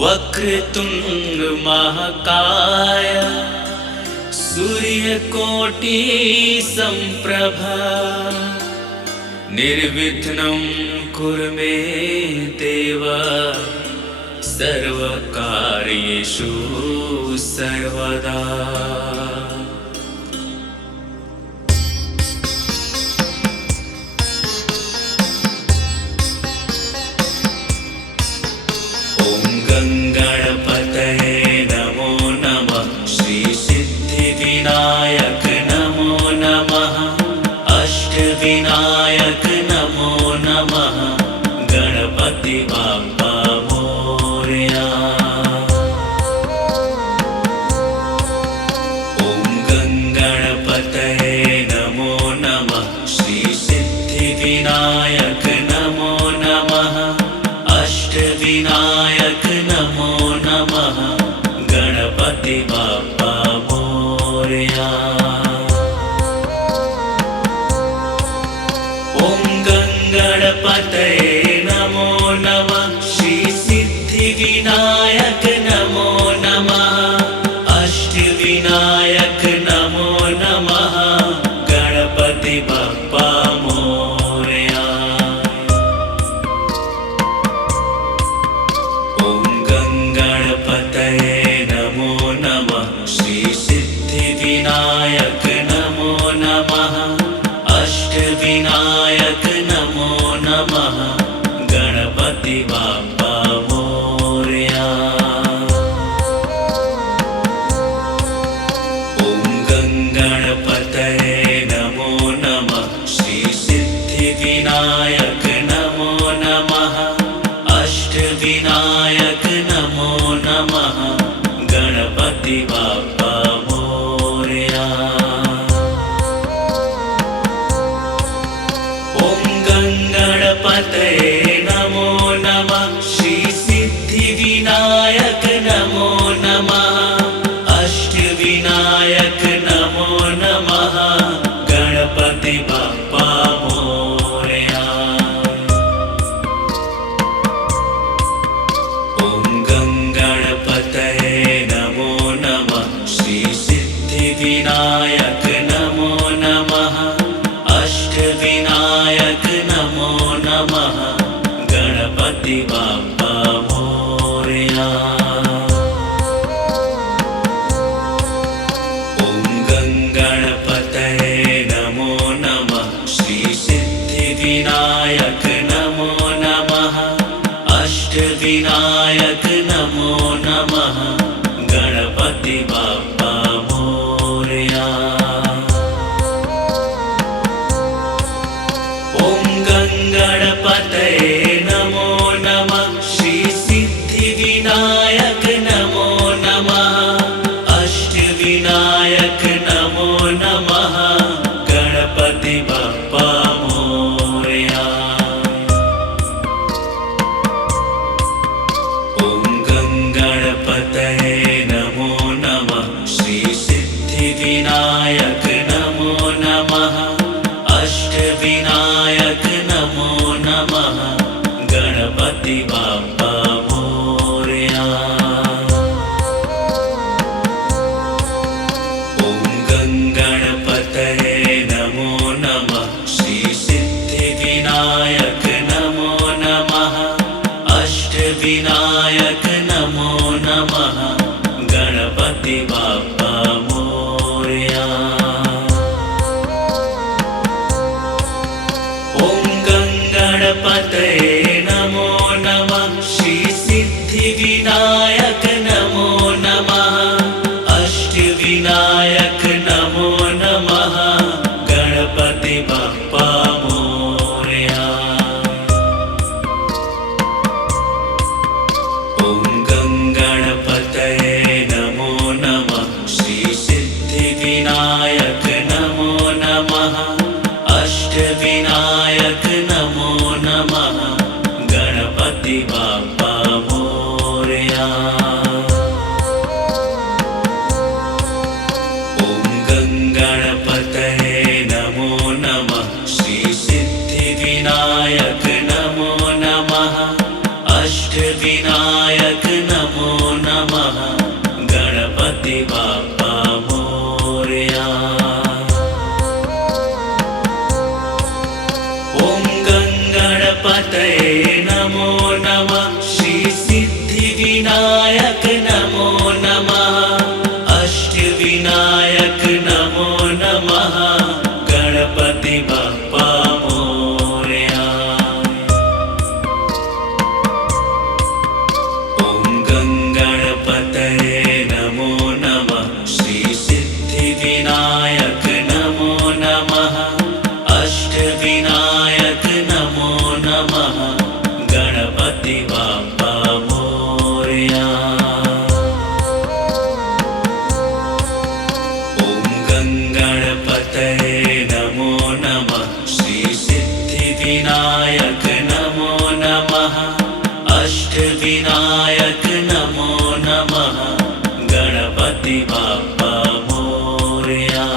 वक्रतुंग महाकाय सूर्यकोटि संप्रभा निर्विघ्नं कुरु मे देव सर्वकार्येषु सर्वदा। गणपतये नमो नमः। श्री सिद्धिविनायक नमो नमः। अष्टविनायक नमो नमः। गणपति बाप्पा मोरया। ॐ गणपतये नमो नमः। श्री सिद्धिविनायक नमो नमः। अष्टविनायक नमो नमः। गणपति बाप्पा मोरया। ॐ गणपतये नमो नमः। श्री सिद्धिविनायक नमो नमः। अष्टविनायक नमो नमः। गणपति बाप्पा मोरया। गणपतये नमो नमः। श्री सिद्धिविनायक नमो नमः। अष्टविनायक नमो नमः। गणपति बाप्पा मोरया। ॐ गणपतये नमो नमः। श्री सिद्धिविनायक नमो नमः। अष्टविनायक नमो नमः। गणपति बाप्पा मोरया। ॐ गणपतये नमो नमः। श्री सिद्धिविनायक नमो नमः। अष्टविनायक नमो नमः। गणपति बाप्पा मोरया। ॐ गणपतये नमो नमः। श्री सिद्धिविनायक नमो नमः। अष्टविनायक नमो नमः। गणपति बाप्पा मोरया। ॐ गणपतये नमो नमः। श्री सिद्धिविनायक नमो नमः। अष्टविनायक नमो नमः। गणपति बाप्पा मोरया। ॐ गणपतये नमो नमः। श्री सिद्धिविनायक नमो नमः। अष्टविनायक नमो नमः। गणपति बाप्पा मोरया। ॐ गणपतये नमो नमः। श्री सिद्धिविनायक नमो नमः। अष्टविनायक नमो नमः। गणपति बाप्पा मोरया। ॐ गणपतये नमो नमः। श्री सिद्धिविनायक नमो नमः। अष्टविनायक नमो नमः। गणपति बाप्पा मोरया। ॐ गणपतये नमो नमः। श्री सिद्धिविनायक नमो नमः। अष्टविनायक नमो नमः। गणपति बाप्पा मोरया। ॐ गणपतये नमो नमः। श्री सिद्धिविनायक नमो नमः। अष्टविनायक नमो नमः। गणपति बाप्पा मोरया। सिद्धिविनायक नमो नमः अष्टविनायक नमो नमः गणपति बप्पा मोरया। ॐ गङ्गणपतये नमो नमः श्री सिद्धिविनायक नमो नमः अष्टविनायक नमो नमः गणपति बप्पा मोरया। ॐ गङ्गणपतये नमो नमः श्री सिद्धिविनायक नमो नमः अष्टविनायक नमो नमः गणपति बप्पा मोरया।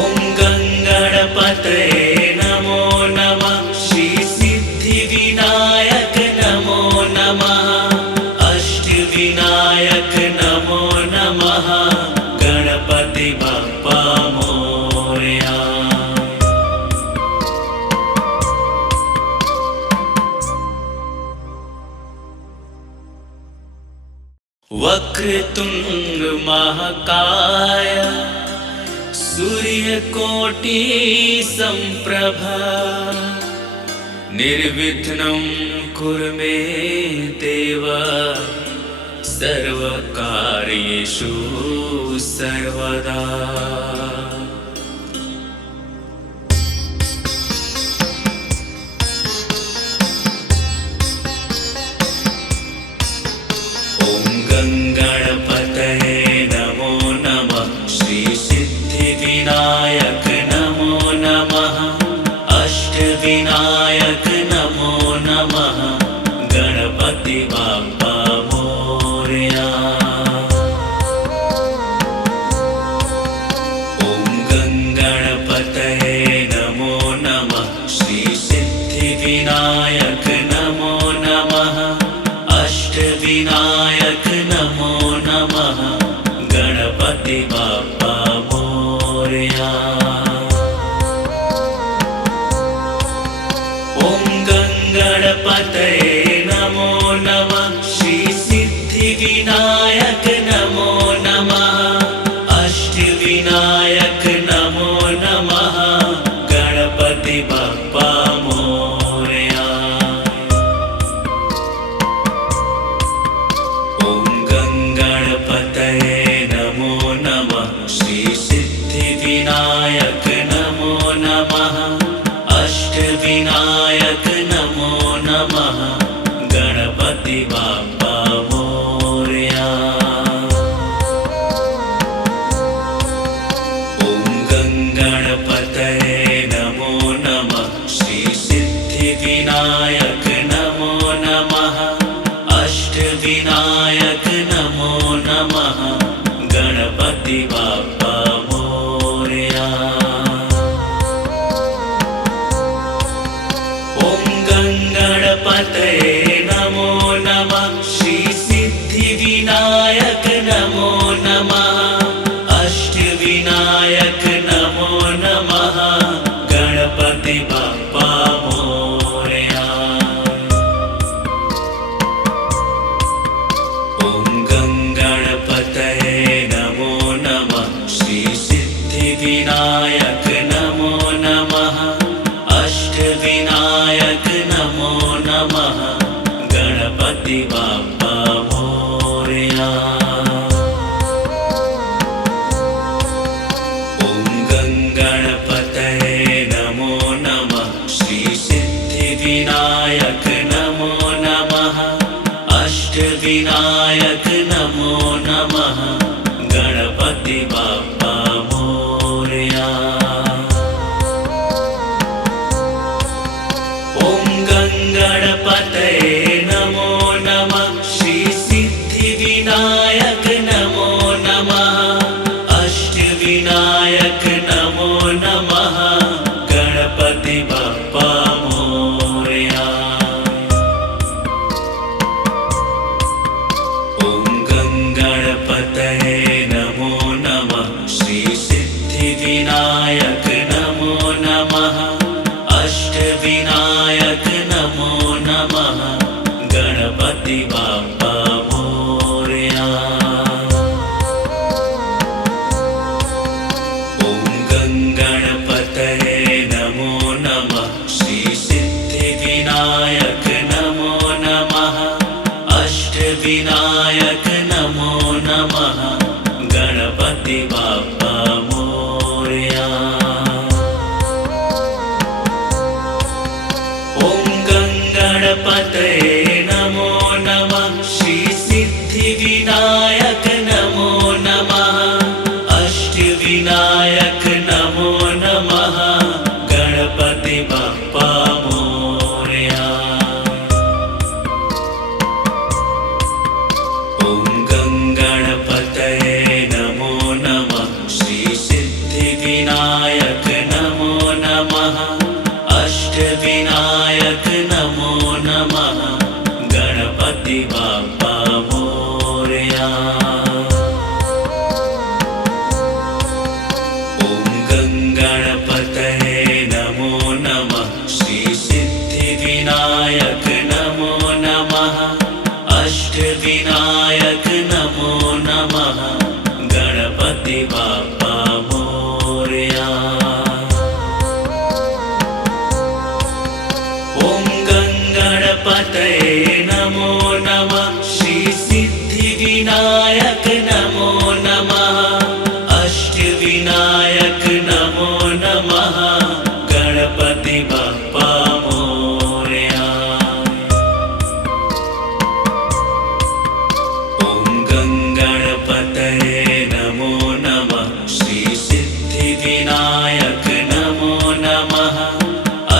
ॐ गङ्गणपतये नमो नमः श्री सिद्धिविनायक नमो नमः अष्टविनायक नमो नमः गणपति बप्पा मोरया। वक्रतुंड महाकाय सूर्यकोटि संप्रभा निर्विघ्नं कुरु मे देव सर्वकार्येषु सर्वदा। ॐ गङ्गणपतये नमो नमः श्री सिद्धिविनायक नमो नमः अष्टविनायक नमो नमः गणपति बप्पा मोरया। ॐ गङ्गणपतये नमो नमः श्री सिद्धिविनायक नमो नमः अष्टविनायक नमो नमः गणपति बप्पा मोरया। ॐ गङ्गणपतये नमो नमः श्री सिद्धिविनायक नमो नमः अष्टविनायक नमो नमः गणपति बप्पा मोरया। ॐ गङ्गणपतये नमो नमः श्री सिद्धिविनायक नमो नमः अष्टविनायक नमो नमः गणपति बप्पा मोरया। ॐ गङ्गणपतये नमो नमः श्री सिद्धिविनायक नमो नमः अष्टविनायक नमो नमः गणपति बप्पा मोरया। ॐ गङ्गणपतये नमो नमः श्री सिद्धिविनायक नमो नमः अष्टविनायक नमो नमः गणपति बप्पा मोरया। ॐ गङ्गणपतये नमो नमः श्री सिद्धिविनायक नमो नमः अष्टविनायक नमो नमः गणपति बप्पा मोरया। ॐ गङ्गणपतये नमो नमः श्री सिद्धिविनायक नमो नमः अष्टविनायक नमो नमः गणपति बप्पा मोरया। ॐ गङ्गणपतये नमो नमः श्री सिद्धिविनायक नमो नमः अष्टविनायक नमो नमः गणपति बप्पा मोरया। सिद्धिविनायक नमो नमः अष्टविनायक नमो नमः गणपति बाप्पा मोरया। ॐ गणपतये नमो नमः श्री सिद्धिविनायक नमो नमः अष्टविनायक नमो नमः गणपति बाप्पा मोरया। ॐ गणपतये नमो नमः श्री सिद्धिविनायक नमो नमः अष्टविनायक नमो नमः गणपति बाप्पा मोरया। ॐ गणपतये नमो नमः श्री सिद्धिविनायक नमो नमः अष्टविनायक नमो नमः गणपति बाप्पा मोरया। ॐ गणपतये नमो नमः श्री सिद्धिविनायक नमो नमः अष्टविनायक नमो नमः गणपति बाप्पा मोरया। ॐ गणपतये नमो नमः श्री सिद्धिविनायक नमो नमः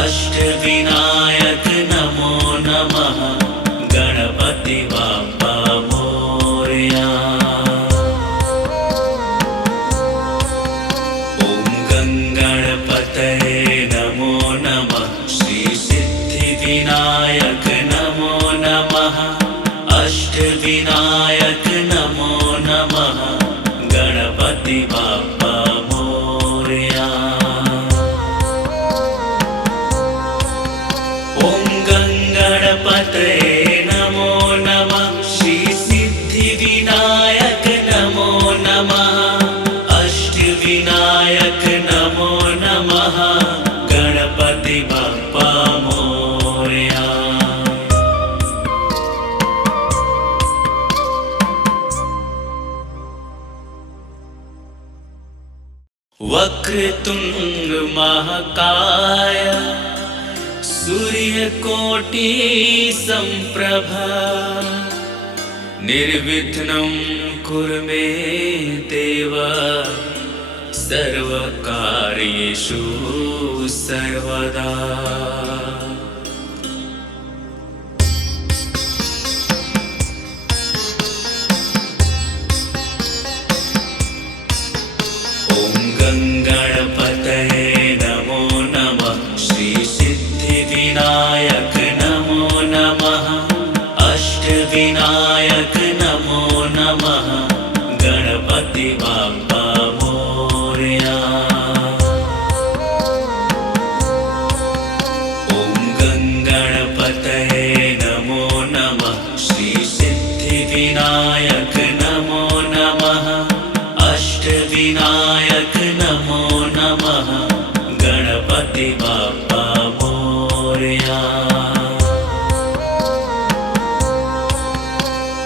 अष्टविनायक नमो नमः गणपति बाप्पा मोरया। ॐ गणपतये नमो नमः श्री सिद्धिविनायक नमो नमः अष्टविनायक नमो नमः गणपति बाप्पा मोरया। ॐ गणपतये नमो नमः श्री सिद्धिविनायक नमो नमः अष्टविनायक नमो नमः गणपति बाप्पा मोरया। वक्रतुंड महाकाय सूर्यकोटि संप्रभा निर्विघ्नं कुरु मे देव सर्वकार्येषु सर्वदा। ॐ गणपतये नमो नमः श्री सिद्धिविनायक नमो नमः अष्टविनायक नमो नमः गणपति बाप्पा मोरया। ॐ गणपतये नमो नमः श्री सिद्धिविनायक नमो नमः अष्टविनायक नमो नमः गणपति बाप्पा मोरया।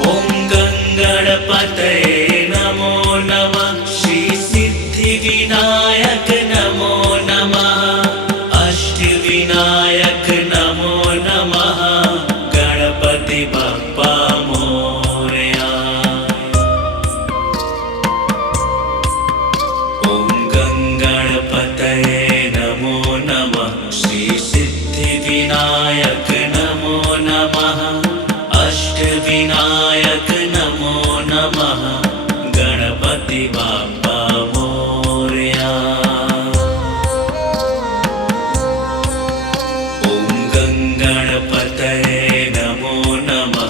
ॐ गणपतये नमो नमः श्री सिद्धिविनायक नमो नमः अष्टविनायक नमो नमः गणपति बाप्पा मोरया। ॐ गणपतये नमो नमः श्री सिद्धिविनायक नमो नमः अष्टविनायक नमो नमः गणपति बाप्पा मोरया। ॐ गणपतये नमो नमः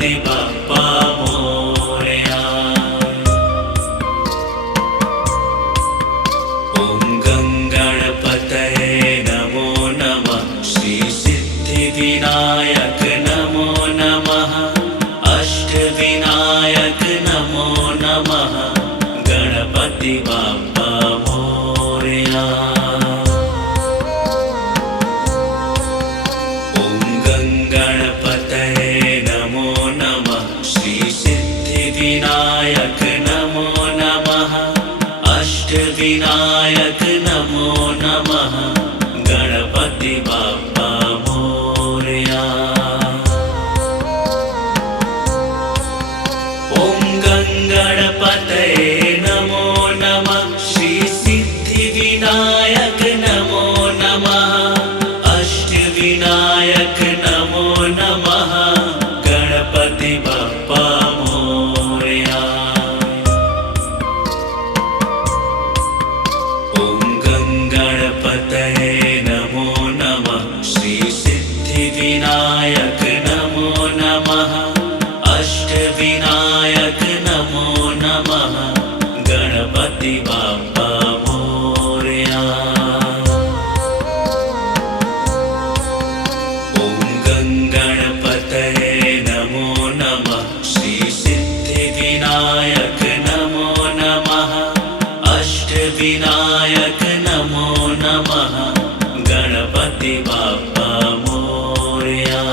गणपति बाप्पा मोरया। ॐ गङ्गणपतये नमो नमः। श्री सिद्धिविनायक नमो नमः। अष्टविनायक नमो नमः। गणपति बाप्पा मोरया। ॐ गङ्गणपतये नमो नमः। श्री सिद्धिविनायक नमो नमः। अष्टविनायक नमो नमः। गणपति बाप्पा मोरया। ॐ गङ्गणपतये नमो नमः। श्री सिद्धिविनायक नमो नमः। अष्टविनायक नमो नमः। गणपति बाप्पा मोरया। ॐ गङ्गणपतये नमो नमः। श्री सिद्धिविनायक नमो नमः। अष्टविनायक नमो नमः। गणपति बाप्पा मोरया। ॐ गङ्गणपतये नमो नमः। श्री सिद्धिविनायक नमो नमः। अष्टविनायक नमो नमः। गणपति बाप्पा मोरया।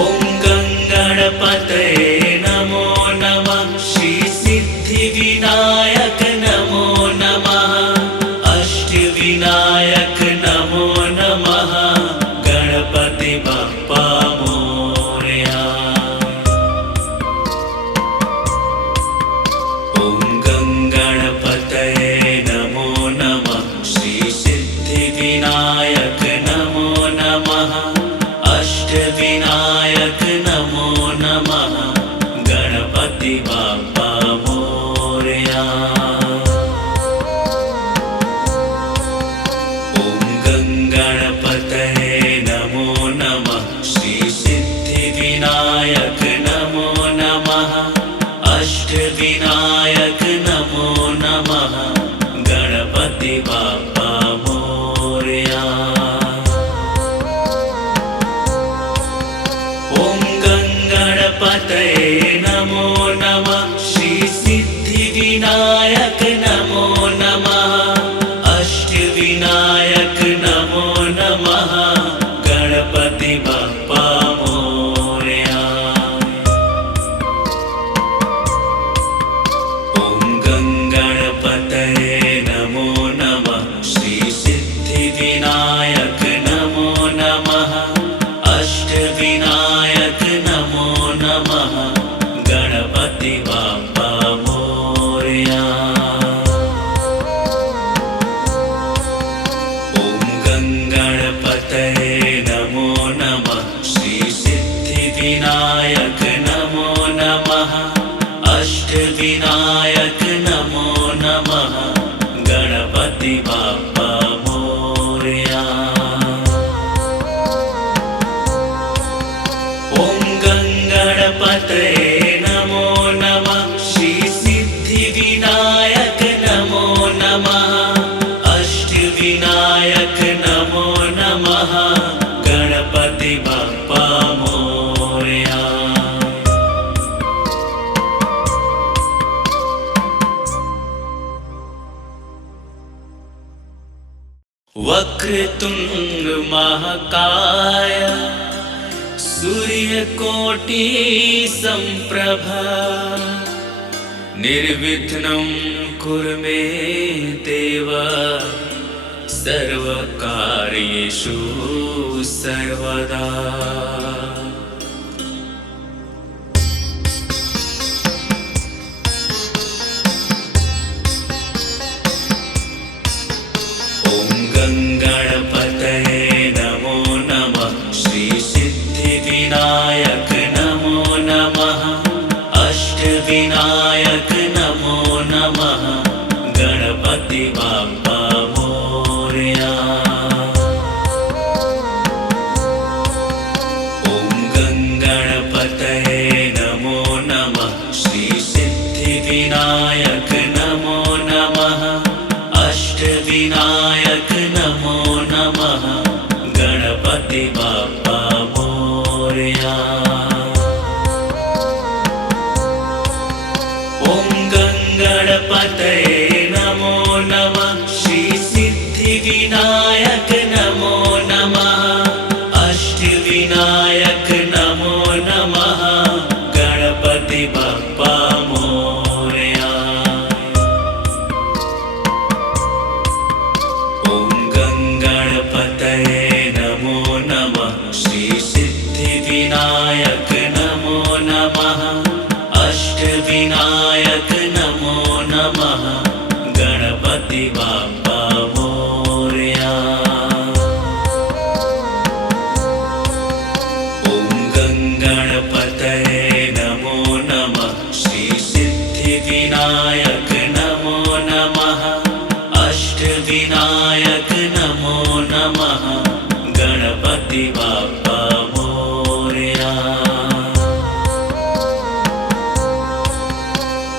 ॐ गङ्गणपतये नमो नमः। श्री सिद्धिविनायक नमो नमः। अष्टविनायक नमो नमः। गणपति बाप्पा मोरया। ॐ गङ्गणपतये नमो नमः। श्री सिद्धिविनायक नमो नमः। अष्टविनायक नमो नमः। गणपति बाप्पा मोरया। ॐ गङ्गणपतये नमो नमः। श्री सिद्धिविनायक नमो नमः। अष्टविनायक नमो नमः। गणपति बाप्पा मोरया। ॐ गङ्गणपतये नमो नमः। श्री सिद्धिविनायक नमो नमः। अष्टविनायक नमो नमः। गणपति बाप्पा मोरया। ॐ गङ्गणपतये नमो नमः। श्री सिद्धिविनायक नमो नमः। अष्टविनायक नमो नमः। गणपति बाप्पा मोरया। ॐ गङ्गणपतये नमो नमः। श्री सिद्धिविनायक नमो नमः। अष्टविनायक नमो नमः। गणपति बाप्पा मोरया। ॐ गङ्गणपतये नमो नमः। श्री सिद्धिविनायक नमो नमः। अष्टविनायक नमो नमः। गणपति बाप्पा मोरया। वक्रतुंड महाकाय सूर्यकोटि संप्रभा निर्विघ्नं कुरु मे देव सर्वकार्येषु सर्वदा। ॐ गङ्गणपतये नमो नमः। श्री सिद्धिविनायक नमो नमः। अष्टविनायक नमो नमः। गणपति बाप्पा मोरया। ॐ गणपति बाप्पा मोरया। ॐ गणपतये नमो नमः। श्री सिद्धिविनायक नमो नमः। अष्टविनायक नमो नमः। गणपति बाप्पा मोरया। ॐ गणपतये नमो नमः। श्री सिद्धिविनायक नमो नमः। अष्टविनायक नमो नमः। गणपति बाप्पा मोरया। ॐ गणपतये नमो नमः। श्री सिद्धिविनायक नमो नमः। अष्टविनायक नमो नमः। गणपति बाप्पा मोरया।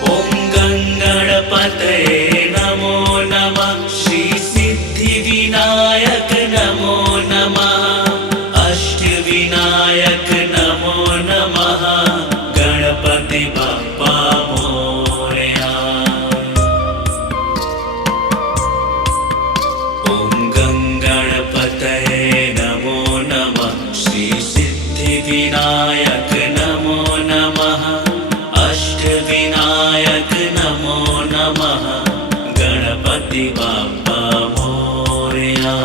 ॐ गणपतये नमो नमः। श्री सिद्धिविनायक नमो नमः। अष्टविनायक नमो नमः। गणपति बाप्पा मोरया। ॐ गणपतये नमो नमः। श्री सिद्धिविनायक नमो नमः। अष्टविनायक नमो नमः। गणपति बाप्पा मोरया।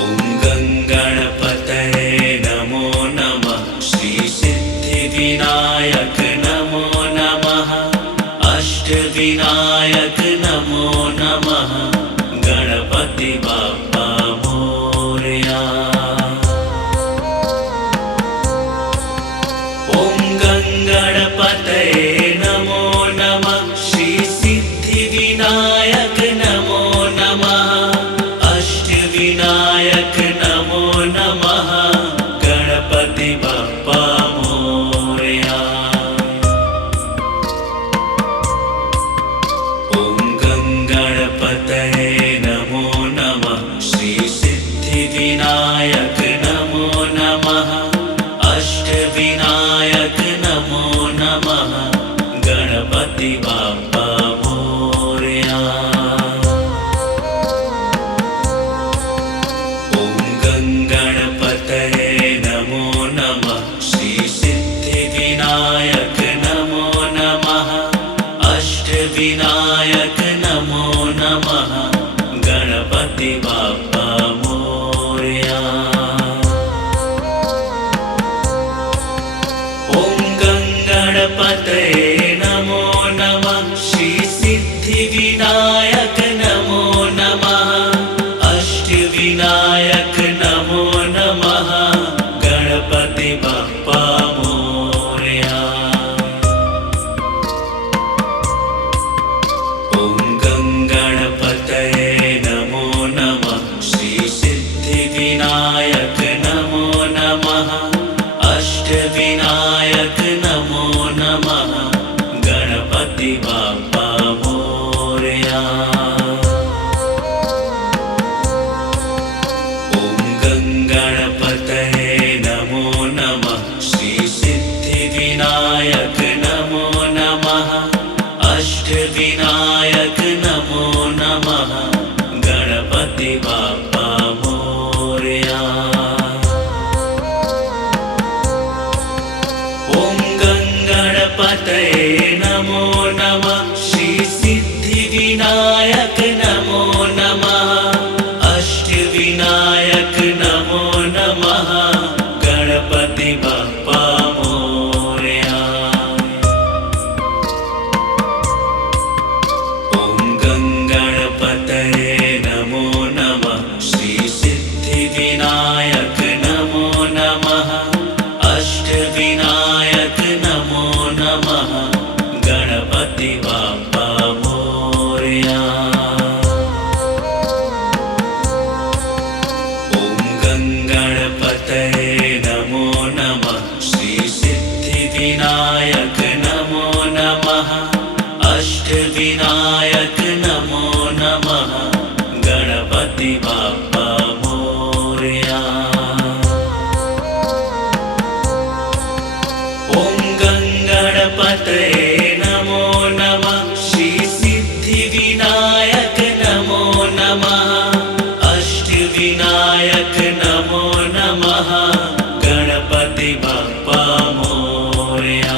ॐ गणपतये नमो नमः। श्री सिद्धिविनायक नमो नमः। अष्टविनायक नमो नमः। गणपति बाप्पा मोरया। ॐ गणपतये नमो नमः। श्री सिद्धिविनायक नमो नमः। अष्टविनायक नमो नमः। गणपति बाप्पा मोरया। ॐ गणपतये नमो नमः। श्री सिद्धिविनायक नमो नमः। अष्टविनायक नमो नमः। गणपति बाप्पा मोरया। ॐ गणपतये नमो नमः। श्री सिद्धिविनायक नमो नमः। अष्टविनायक नमो नमः। गणपति बाप्पा मोरया। ॐ गणपतये नमो नमः। श्री सिद्धिविनायक नमो नमः। अष्टविनायक नमो नमः। गणपति बाप्पा मोरया। ॐ गणपतये नमो नमः। श्री सिद्धिविनायक नमो नमः। अष्टविनायक नमो नमः। गणपति बाप्पा मोरया। ॐ गणपतये नमो नमः। श्री सिद्धिविनायक नमो नमः। अष्टविनायक नमो नमः। गणपति बाप्पा मोरया। ॐ गणपतये नमो नमः। श्री सिद्धिविनायक नमो नमः। अष्टविनायक नमो नमः। गणपति बाप्पा मोरया। ॐ गणपतये नमो नमः। गणपति बाप्पा मोरया। ॐ गङ्गणपतये नमो नमः। श्री सिद्धिविनायक नमो नमः। अष्टविनायक नमो नमः। गणपति बाप्पा मोरया।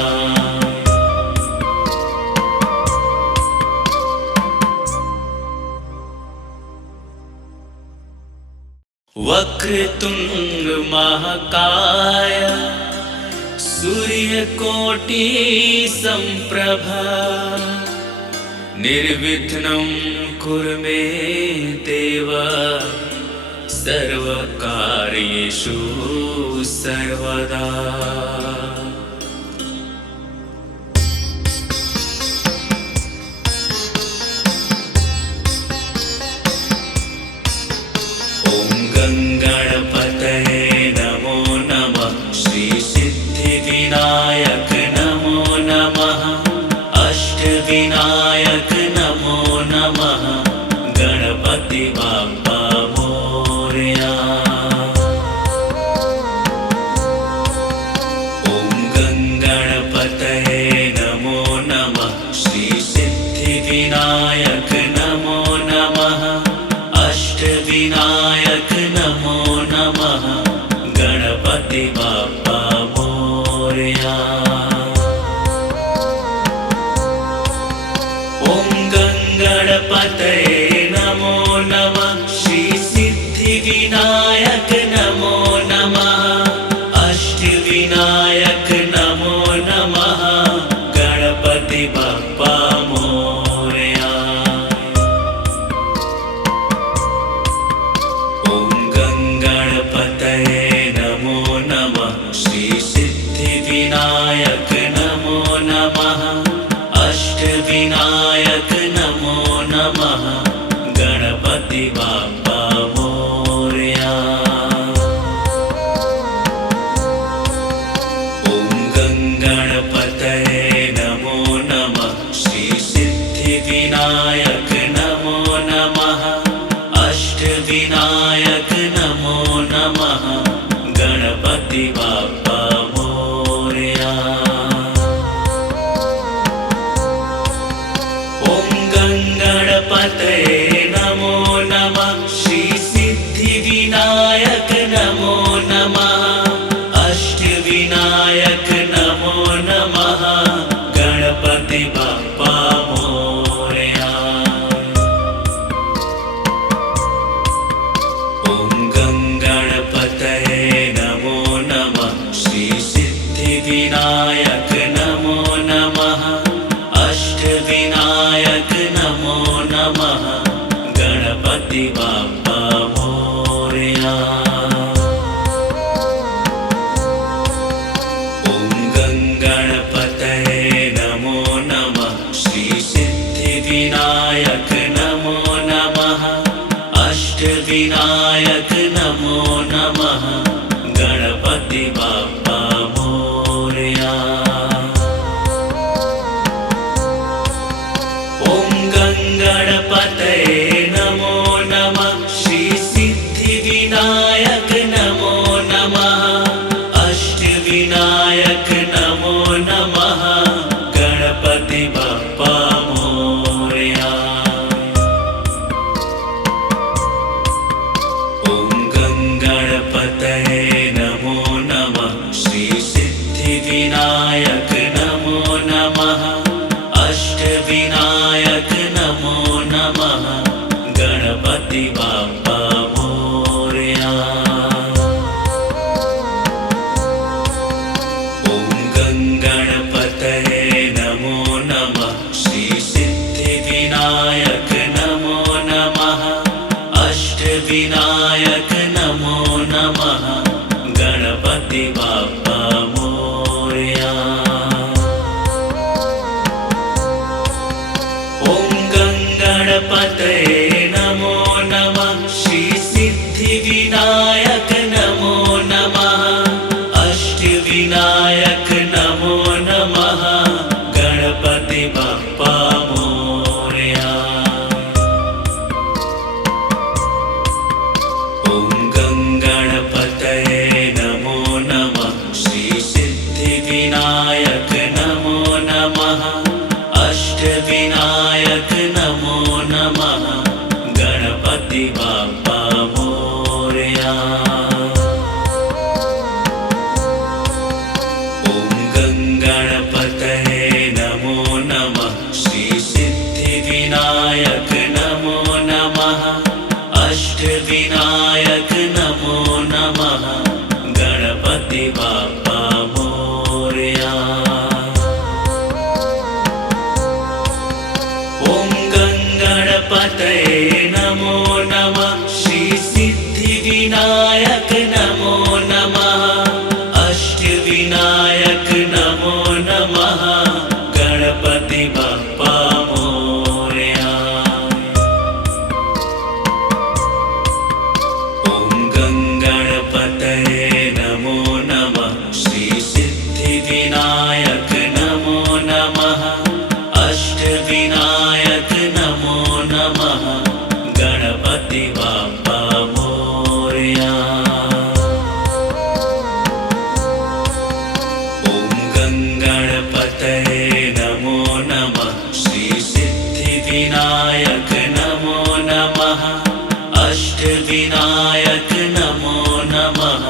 वक्रतुंड महाकाय सूर्यकोटि संप्रभा निर्विघ्नं कुरु मे देव सर्वकार्येषु सर्वदा। गणपतये नमो नमः। श्री सिद्धिविनायक नमो नमः। अष्टविनायक नमो नमः। गणपति बाप्पा मोरया। ॐ गणपतये नमो नमः। श्री सिद्धिविनायक नमो नमः। अष्टविनायक नमो नमः। गणपति बाप्पा मोरया। ॐ गणपतये नमो नमः। श्री सिद्धिविनायक नमो नमः। अष्टविनायक नमो नमः। गणपति बाप्पा मोरया। ॐ गणपतये नमो नमः। श्री सिद्धिविनायक नमो नमः। अष्टविनायक नमो नमः। गणपति बाप्पा मोरया। ॐ गणपतये नमो नमः। श्री सिद्धिविनायक नमो नमः। अष्टविनायक नमो नमः। गणपति बाप्पा मोरया। ॐ गणपतये नमो नमः। श्री सिद्धिविनायक नमो नमः। अष्टविनायक नमो नमः। गणपति बाप्पा मोरया। ॐ गणपतये नमो नमः। श्री सिद्धिविनायक नमो नमः। अष्टविनायक नमो नमः। गणपति बाप्पा मोरया। ॐ गणपतये नमो नमः। श्री सिद्धिविनायक नमो नमः। अष्टविनायक नमो नमः। गणपति बाप्पा मोरया। ॐ गणपतये नमो नमः। श्री सिद्धिविनायक नमो नमः। अष्टविनायक नमो नमः। गणपति बाप्पा मोरया। ॐ गणपतये नमो नमः। श्री सिद्धिविनायक नमो नमः। अष्टविनायक नमो नमः। गणपति बाप्पा मोरया। ॐ गणपतये नमो नमः। श्री सिद्धिविनायक नमो नमः। अष्टविनायक नमो नमः। गणपति बाप्पा मोरया। ॐ गणपतये नमो नमः। श्री सिद्धिविनायक नमो नमः। अष्टविनायक नमो नमः। गणपति बाप्पा मोरया। अष्टविनायक नमो नमः गणपति बाप्पा मोरया। ॐ गणपतये नमो नमः श्री सिद्धिविनायक नमो नमः अष्टविनायक नमो नमः गणपति बाप्पा मोरया। ॐ गणपतये नमो नमः श्री सिद्धिविनायक नमो नमः अष्टविनायक नमो नमः गणपति बाप्पा मोरया। ॐ गणपतये नमो नमः श्री सिद्धिविनायक नमो नमः अष्टविनायक नमो नमः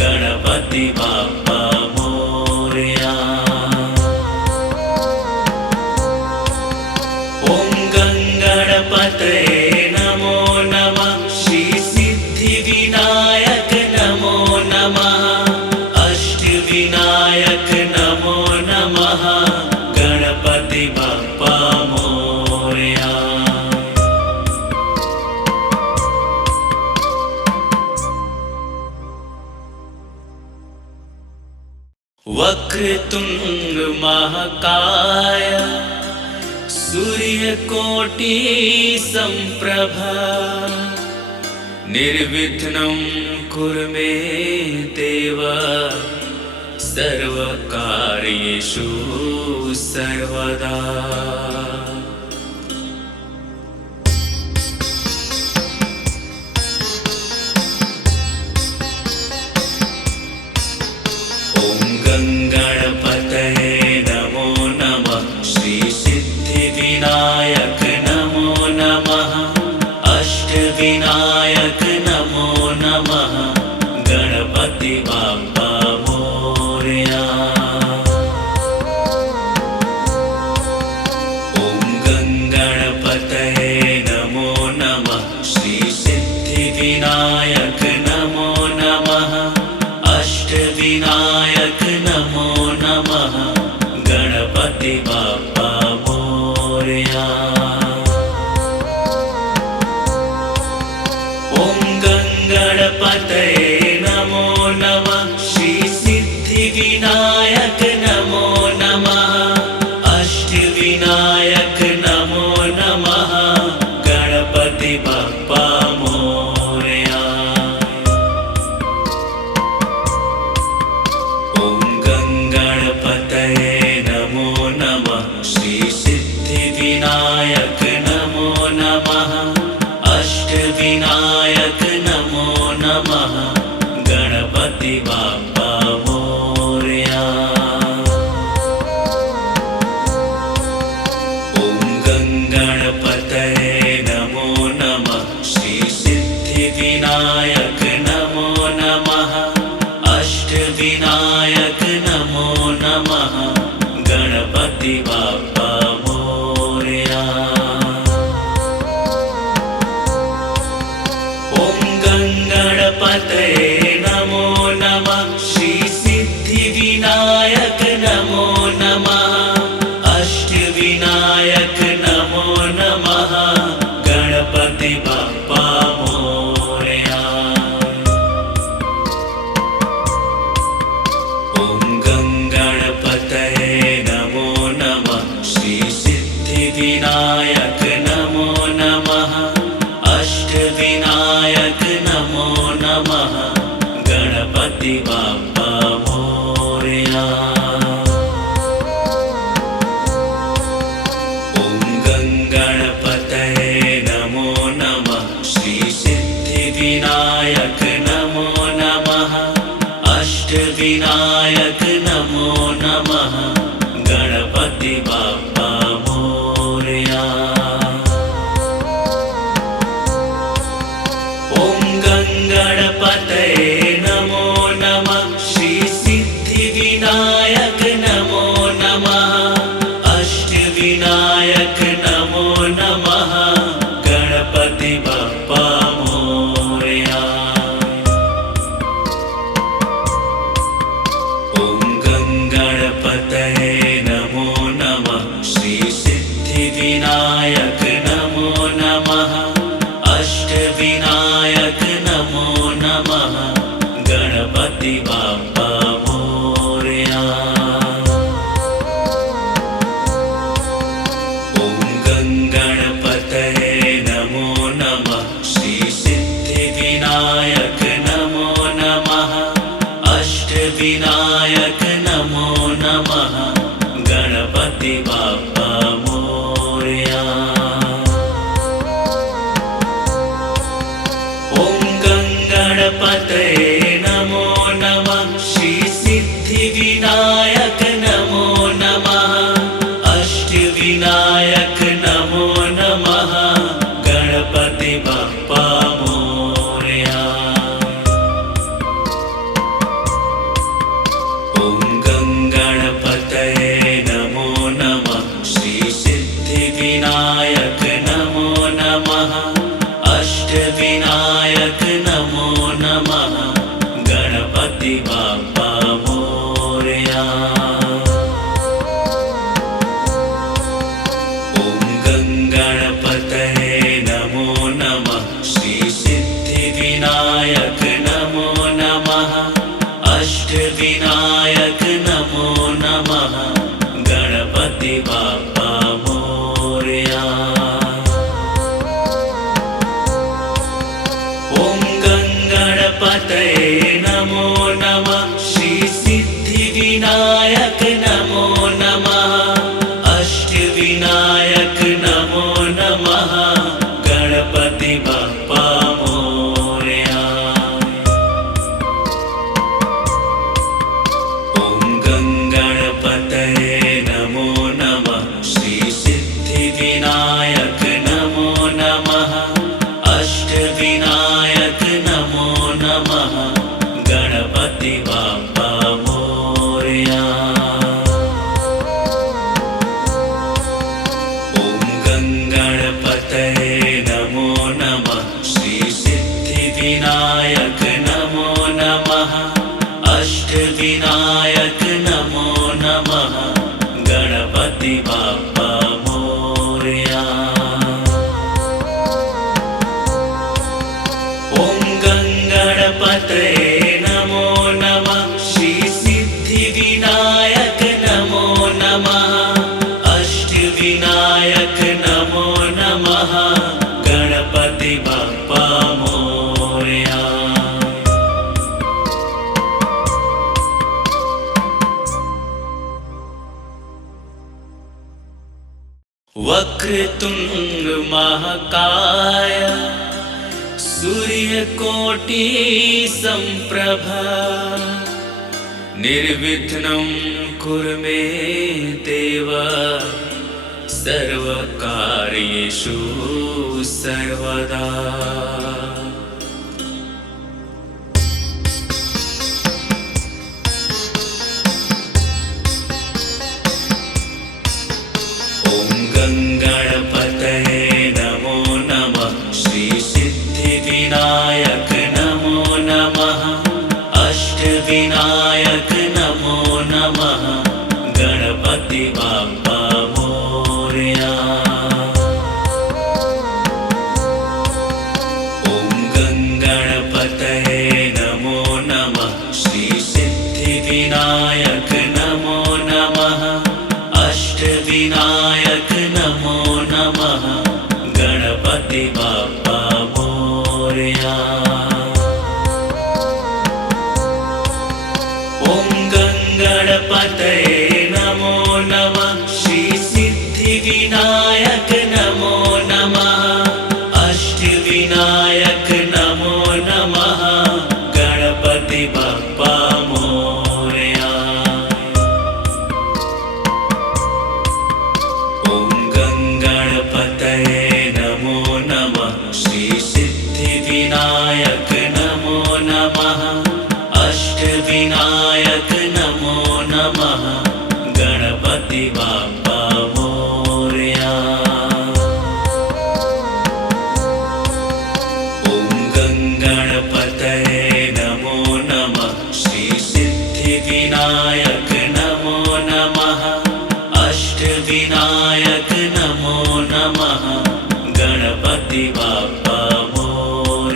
गणपति बाप्पा मोरया। ॐ गणपतये नमो नमः श्री सिद्धिविनायक नमो नमः अष्टविनायक नमो नमः गणपति बाप्पा मोरया। वक्रतुंड महाकाय सूर्यकोटि संप्रभा निर्विघ्नं कुरु मे देव सर्वकार्येषु सर्वदा। ॐ गणपतये नमो नमः श्री सिद्धिविनायक नमो नमः अष्टविनायक नमो नमः गणपति बाप्पा मोरया। ॐ गणपतये नमो नमः श्री सिद्धिविनायक नमो नमः अष्टविनायक नमो नमः गणपति बाप्पा मोरया। ॐ गणपतये नमो नमः श्री सिद्धिविनायक नमो नमः अष्टविनायक नमो नमः गणपति बाप्पा मोरया। ॐ गणपतये नमो नमः श्री सिद्धिविनायक नमो नमः अष्टविनायक नमो नमः गणपति बाप्पा मोरया। ॐ गणपतये नमो नमः श्री सिद्धिविनायक नमो नमः अष्टविनायक नमो नमः गणपति बाप्पा मोरया। ॐ गणपतये नमो नमः श्री सिद्धिविनायक नमो नमः अष्टविनायक नमो नमः गणपति बाप्पा मोरया। ॐ गणपतये नमो नमः श्री सिद्धिविनायक नमो नमः अष्टविनायक नमो नमः गणपति बाप्पा मोरया। ॐ गणपतये नमो नमः श्री सिद्धिविनायक नमो नमः अष्टविनायक नमो नमः गणपति बाप्पा मोरया। ॐ गणपतये नमो नमः श्री सिद्धिविनायक नमो नमः अष्टविनायक नमो नमः गणपति बाप्पा मोरया। अष्टविनायक नमो नमः गणपति बाप्पा मोरया। ॐ गङ्गणपतये नमो नमः श्री सिद्धिविनायक नमो नमः अष्टविनायक नमो नमः गणपति बाप्पा मोरया। गणपतये नमो नमः श्री सिद्धिविनायक नमो नमः अष्टविनायक नमो नमः गणपति बाप्पा मोरया। ॐ गणपतये नमो नमः श्री सिद्धिविनायक नमो नमः अष्टविनायक नमो नमः गणपति बाप्पा मोरया। ॐ गणपतये नमो नमः श्री सिद्धिविनायक नमो नमः अष्टविनायक नमो नमः गणपति बाप्पा मोरया। गणपतये नमो नमः श्री सिद्धिविनायक नमो नमः अष्टविनायक नमो नमः गणपति बाप्पा मोरया। ॐ गणपतये नमो नमः श्री सिद्धिविनायक नमो नमः अष्टविनायक नमो नमः गणपति बाप्पा मोरया। ॐ गणपतये नमो नमः श्री सिद्धिविनायक नमो नमः अष्टविनायक नमो नमः गणपति बाप्पा मोरया। गणपतये नमो नमः श्री सिद्धिविनायक नमो नमः अष्टविनायक नमो नमः गणपति बाप्पा मोरया। वक्रतुंड महाकाय सूर्यकोटि सम्प्रभा निर्विघ्नं कुरु मे देव सर्वकार्येषु सर्वदा। ॐ गणपतये नमो नमः श्री सिद्धिविनायक नमो नमः अष्टविनायक नमो नमः गणपति बाप्पा मोरया। ॐ गणपतये नमो नमः श्री सिद्धिविनायक नमो नमः अष्टविनायक नमो नमः गणपति बाप्पा मोरया। ॐ गणपतये नमो नमः श्री सिद्धिविनायक नमो नमः अष्टविनायक नमो नमः गणपति बाप्पा मोरया। ॐ गणपतये नमो नमः श्री सिद्धिविनायक नमो नमः अष्टविनायक नमो नमः गणपति बाप्पा मोरया। ॐ गणपतये नमो नमः श्री सिद्धिविनायक नमो नमः अष्टविनायक नमो नमः गणपति बाप्पा मोरया।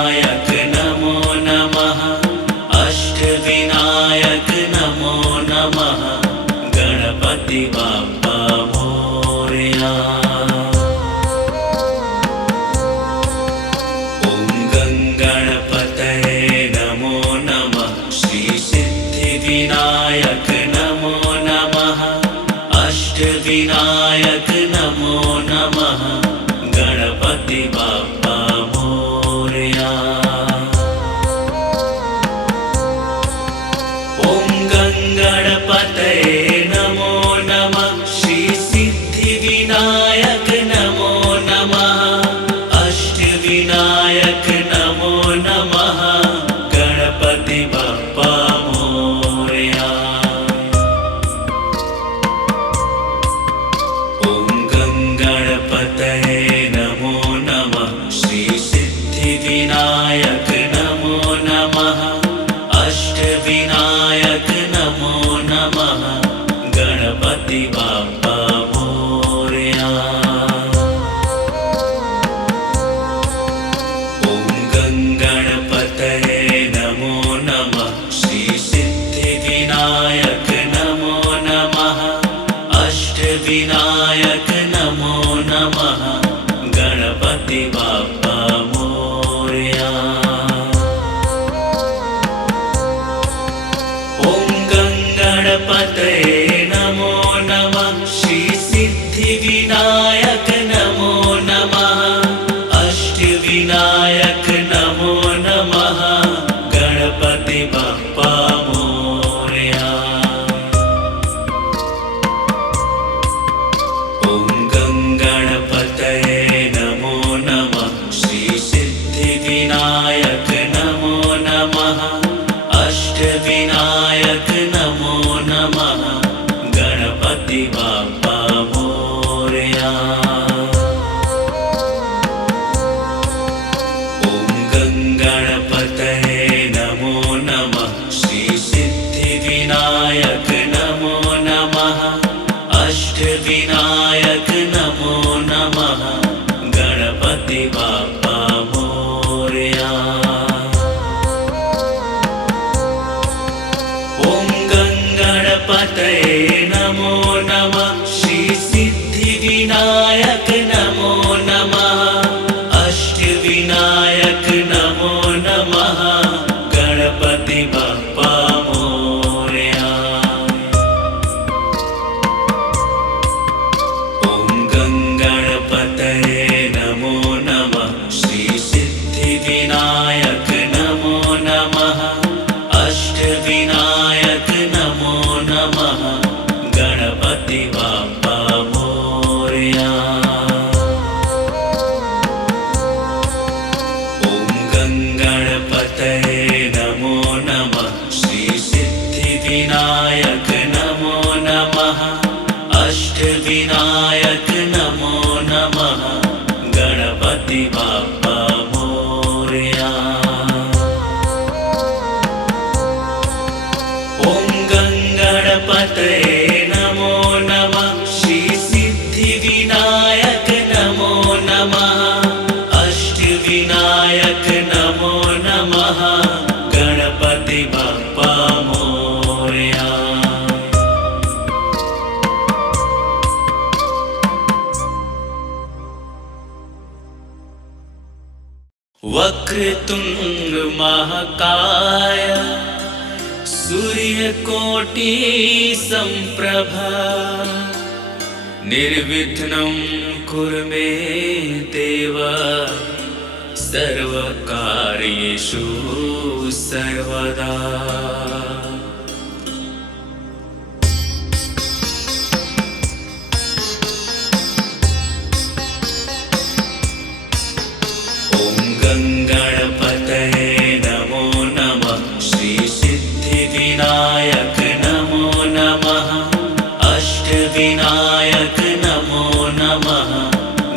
सिद्धिविनायक नमो नमः अष्टविनायक नमो नमः गणपति बाप्पा मोरया ॐ गङ्गणपतये नमो नमः श्री सिद्धिविनायक नमो नमः अष्टविनायक नमो नमः गणपति बाप्पा मोरया ॐ गङ्गणपतये नमो नमः श्री सिद्धिविनायक नमो नमः अष्टविनायक नमो नमः गणपति बाप्पा मोरया ॐ गङ्गणपतये नमो नमः श्री सिद्धिविनायक नमो नमः अष्टविनायक नमो नमः गणपति बाप्पा मोरया ॐ गङ्गणपतये नमो नमः श्री सिद्धिविनायक नमो नमः अष्टविनायक नमो नमः गणपति बाप्पा मोरया ॐ गङ्गणपतये नमो नमः श्री सिद्धिविनायक नमो नमः अष्टविनायक नमो नमः गणपति बाप्पा मोरया ॐ गङ्गणपतये नमो नमः श्री सिद्धिविनायक नमो नमः अष्टविनायक नमो नमः गणपति बाप्पा मोरया ॐ गङ्गणपतये नमो नमः श्री सिद्धिविनायक नमो नमः अष्टविनायक नमो नमः गणपति बाप्पा मोरया ॐ गङ्गणपतये नमो नमः श्री सिद्धिविनायक नमो नमः अष्टविनायक नमो नमः गणपति बाप्पा मोरया ॐ गङ्गणपतये नमो नमः श्री सिद्धिविनायक नमो नमः अष्टविनायक नमो नमः गणपति बाप्पा मोरया ॐ गङ्गणपतये नमो नमः श्री सिद्धिविनायक नमो नमः अष्टविनायक नमो नमः गणपति बाप्पा मोरया ॐ गङ्गणपतये नमो नमः श्री सिद्धिविनायक नमो नमः अष्टविनायक नमो नमः गणपति बाप्पा मोरया वक्रतुंड महाकाय सूर्यकोटि संप्रभा निर्विघ्नं कुरु मे देव सर्वकार्येषु सर्वदा ॐ गङ्गणपतये नमो नमः श्री सिद्धिविनायक नमो नमः अष्टविनायक नमो नमः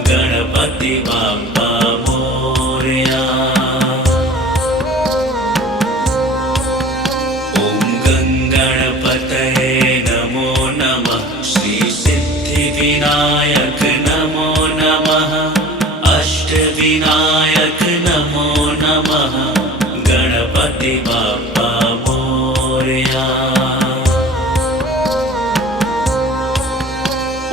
गणपति बाप्पा मोरया ॐ गणपति बाप्पा मोरया।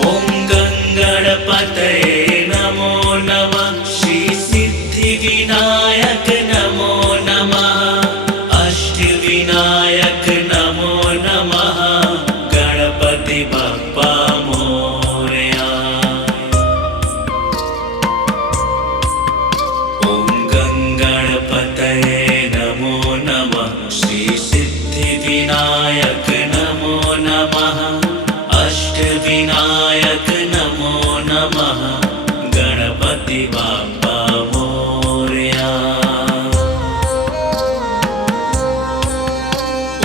ॐ गणपतये नमो नमः। श्री सिद्धिविनायक नमो नमः। अष्टविनायक नमो नमः। गणपति बाप्पा मोरया। ॐ गणपतये नमो नमः। श्री सिद्धिविनायक नमो नमः। अष्टविनायक नमो नमः। गणपति बाप्पा मोरया।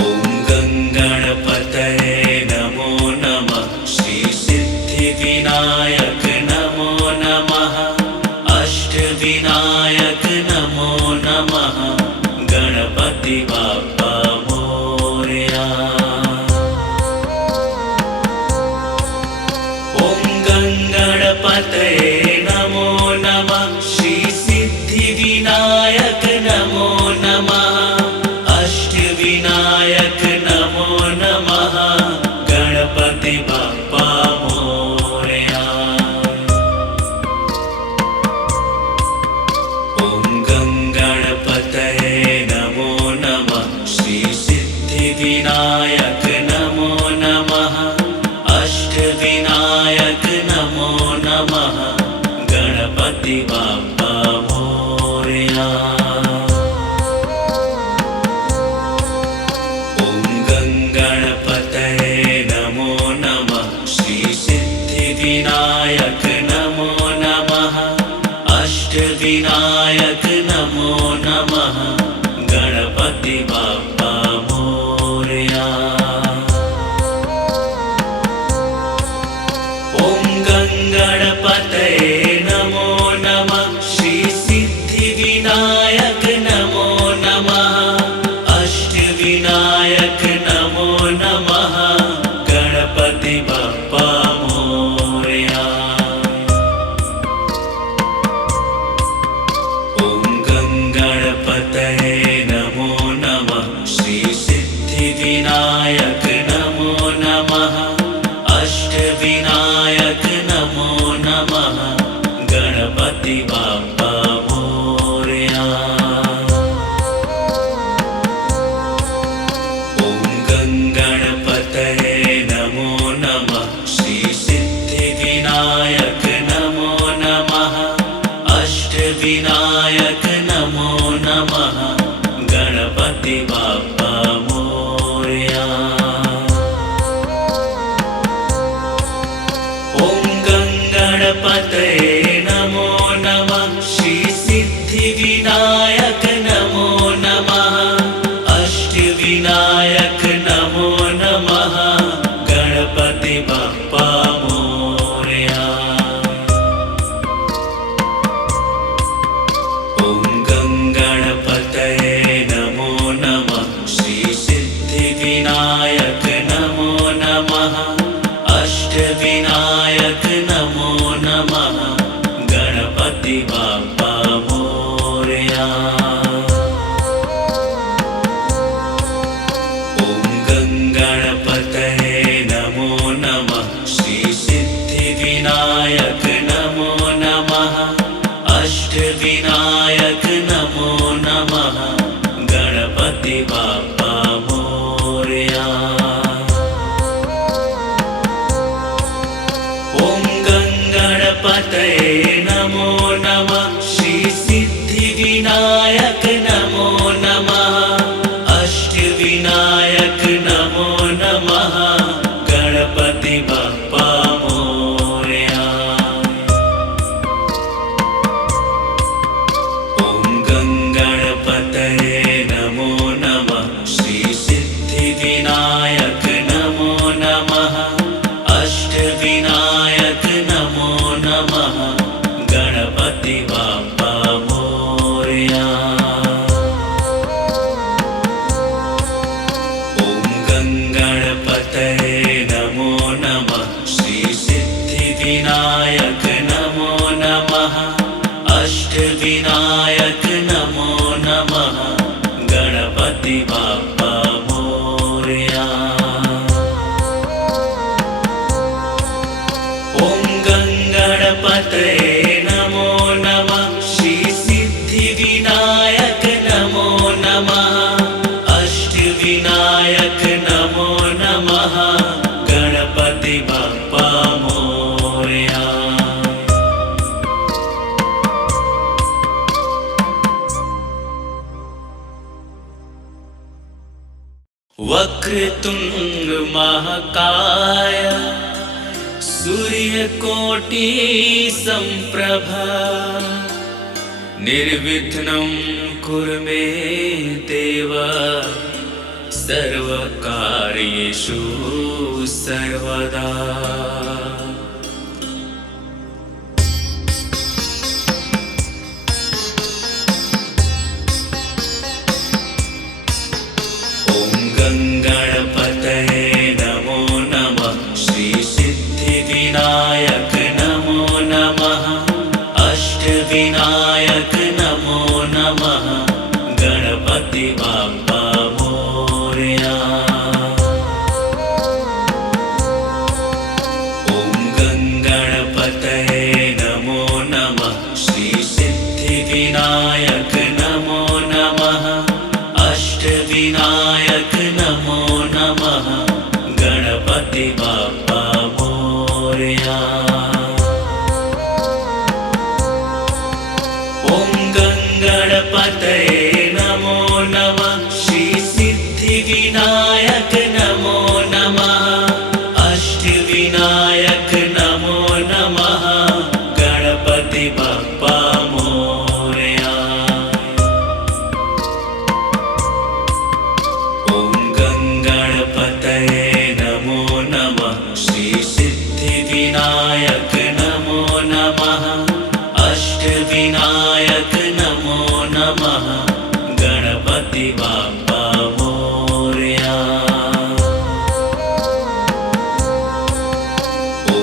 ॐ गणपतये नमो नमः। श्री सिद्धिविनायक नमो नमः। अष्टविनायक नमो नमः। गणपति बाप्पा मोरया। ॐ गणपतये नमो नमः। श्री सिद्धिविनायक नमो नमः। अष्टविनायक नमो नमः। गणपति बाप्पा मोरया। ॐ गणपतये नमो नमः। श्री सिद्धिविनायक नमो नमः। अष्टविनायक नमो नमः। गणपति बाप्पा मोरया। ॐ गणपतये नमो नमः। श्री सिद्धिविनायक नमो नमः। अष्टविनायक नमो नमः। गणपति बाप्पा मोरया। ॐ गणपतये नमो नमः। श्री सिद्धिविनायक नमो नमः। अष्टविनायक नमो नमः। गणपति बाप्पा मोरया। ॐ गणपतये नमो नमः। श्री सिद्धिविनायक नमो नमः। अष्टविनायक नमो नमः। गणपति बाप्पा मोरया। ॐ गणपतये नमो नमः। श्री सिद्धिविनायक नमो नमः। अष्टविनायक नमो नमः। गणपति बाप्पा मोरया। ॐ गणपतये नमो नमः। श्री सिद्धिविनायक नमो नमः। अष्टविनायक नमो नमः। गणपति बाप्पा मोरया। ॐ गणपतये नमो नमः। श्री सिद्धिविनायक नमो नमः। अष्टविनायक नमो नमः। गणपति बाप्पा मोरया। ॐ गणपतये नमो नमः। श्री सिद्धिविनायक नमो नमः। अष्टविनायक नमो नमः। गणपति बाप्पा मोरया। ॐ गणपतये नमो नमः। श्री सिद्धिविनायक नमो नमः। अष्टविनायक नमो नमः। गणपति बाप्पा मोरया। ॐ गणपतये नमो नमः। श्री सिद्धिविनायक नमो नमः। अष्टविनायक नमो नमः। गणपति बाप्पा मोरया। ॐ गणपतये नमो नमः। श्री सिद्धिविनायक नमो नमः। अष्टविनायक नमो नमः। गणपति गणपति बाप्पा मोरया। ॐ गणपतये नमो नमः। श्री सिद्धिविनायक नमो नमः। अष्टविनायक नमो नमः। गणपति बाप्पा मोरया। वक्रतुंड महाकाय सूर्यकोटि संप्रभा निर्विघ्नं कुरु मे देव सर्वकार्येषु सर्वदा। गणपतये नमो नमः। श्री सिद्धिविनायक नमो नमः। अष्टविनायक नमो नमः। गणपति बाप्पा मोरया। ॐ गणपतये नमो नमः। श्री सिद्धिविनायक नमो नमः। अष्टविनायक नमो नमः। गणपति बाप्पा मोरया। ॐ गणपतये नमो नमः। श्री सिद्धिविनायक नमो नमः। अष्टविनायक नमो नमः। गणपति बाप्पा मोरया। ॐ गणपतये नमो नमः। श्री सिद्धिविनायक नमो नमः। अष्टविनायक नमो नमः। गणपति बाप्पा मोरया। ॐ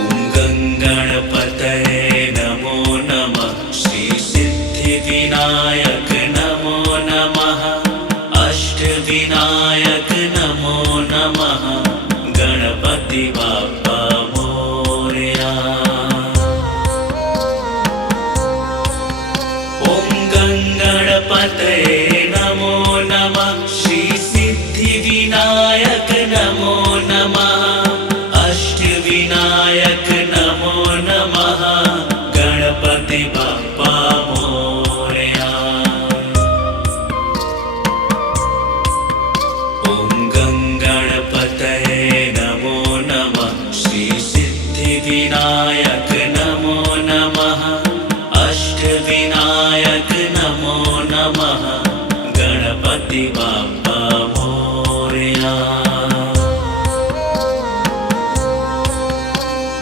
गणपतये नमो नमः। श्री सिद्धिविनायक नमो नमः। अष्टविनायक नमो नमः। गणपति बाप्पा मोरया। ॐ गणपतये नमो नमः। श्री सिद्धिविनायक नमो नमः। अष्टविनायक नमो नमः। गणपति बाप्पा मोरया। ॐ गणपतये नमो नमः। श्री सिद्धिविनायक नमो नमः। अष्टविनायक नमो नमः। गणपति बाप्पा मोरया।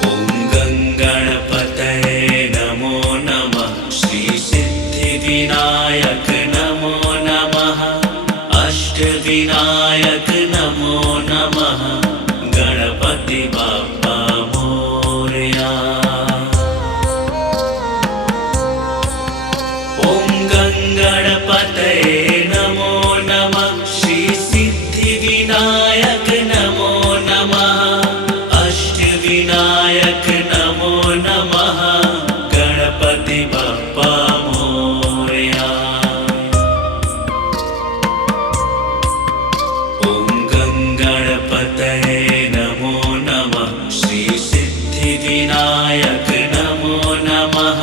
ॐ गणपतये नमो नमः। श्री सिद्धिविनायक नमो नमः। अष्टविनायक नमो नमः। गणपति बाप्पा मोरया। ॐ गणपतये नमो नमः। श्री सिद्धिविनायक नमो नमः। अष्टविनायक नमो नमः। गणपति बाप्पा मोरया। ॐ गणपतये नमो नमः। श्री सिद्धिविनायक नमो नमः।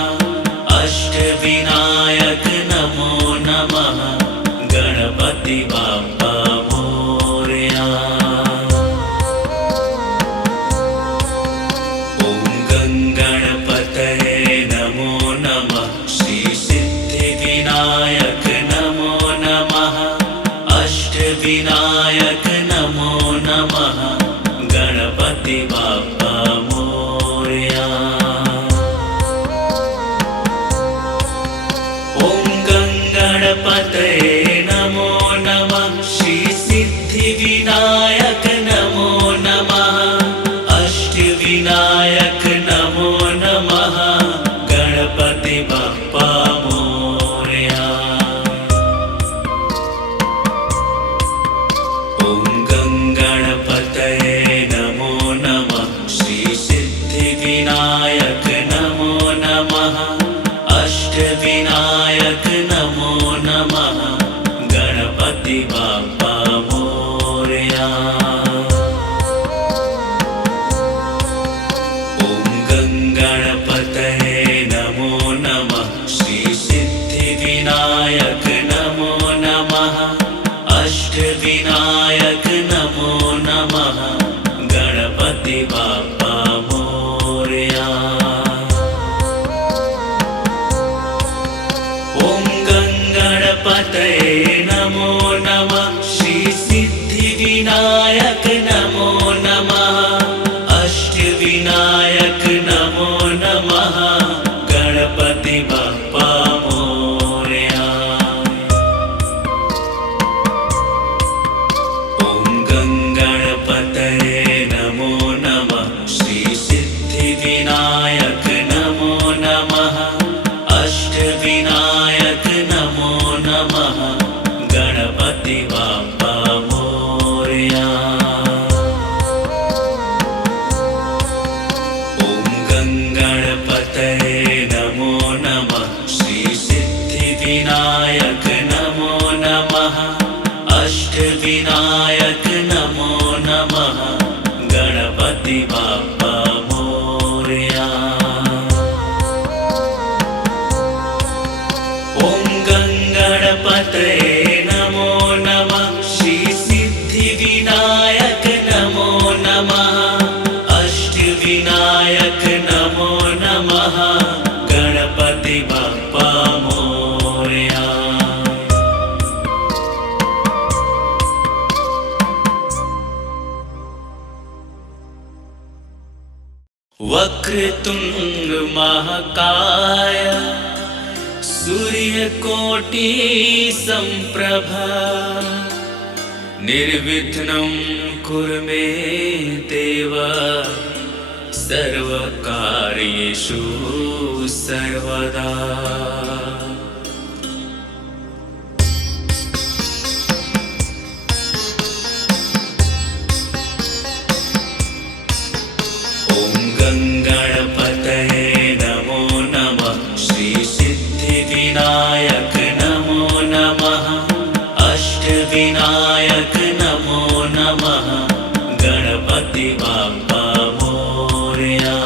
अष्टविनायक नमो नमः। गणपति बाप्पा मोरया। ॐ गणपतये नमो नमः। श्री सिद्धिविनायक नमो नमः। अष्टविनायक नमो नमः। गणपति बाप्पा मोरया। ॐ गणपतये नमो नमः। श्री सिद्धिविनायक नमो नमः। अष्टविनायक नमो नमः। गणपति बाप्पा मोरया। गणपति बाप्पा मोरया। ॐ गङ्गणपतये नमो नमः। श्री सिद्धिविनायक नमो नमः। अष्टविनायक नमो नमः। गणपति बाप्पा मोरया। ॐ गङ्गणपतये नमो नमः। श्री सिद्धिविनायक नमो नमः। अष्टविनायक नमो नमः। गणपति बाप्पा मोरया। ॐ गङ्गणपतये नमो नमः। श्री सिद्धिविनायक नमो नमः। अष्टविनायक नमो नमः। गणपति बाप्पा मोरया। ॐ गङ्गणपतये नमो नमः। श्री सिद्धिविनायक नमो नमः। अष्टविनायक नमो नमः। गणपति बाप्पा मोरया। ॐ गङ्गणपतये नमो नमः। श्री सिद्धिविनायक नमो नमः। अष्टविनायक नमो नमः। गणपति बाप्पा मोरया। वक्रतुंड महाकाय सूर्यकोटि संप्रभा निर्विघ्नं कुरु मे देव सर्वकार्येषु सर्वदा। ॐ गङ्गणपतये नमो नमः। श्री सिद्धिविनायक नमो नमः। अष्टविनायक नमो नमः। गणपति बाप्पा मोरया।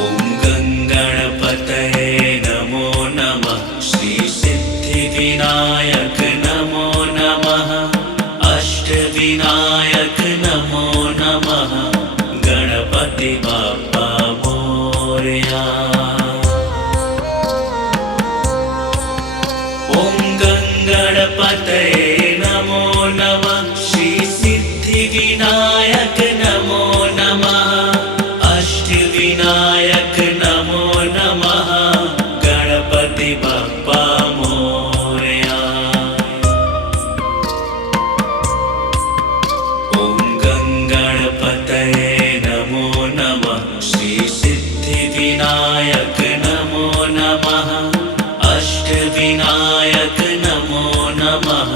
ॐ गङ्गणपतये नमो नमः। श्री सिद्धिविनायक नमो नमः। अष्टविनायक नमो नमः। गणपति बाप्पा मोरया। ॐ गङ्गणपतये नमो नमः। श्री सिद्धिविनायक नमो नमः। अष्टविनायक नमो नमः। गणपति बाप्पा मोरया। ॐ गङ्गणपतये नमो नमः। श्री सिद्धिविनायक नमो नमः। अष्टविनायक नमो नमः।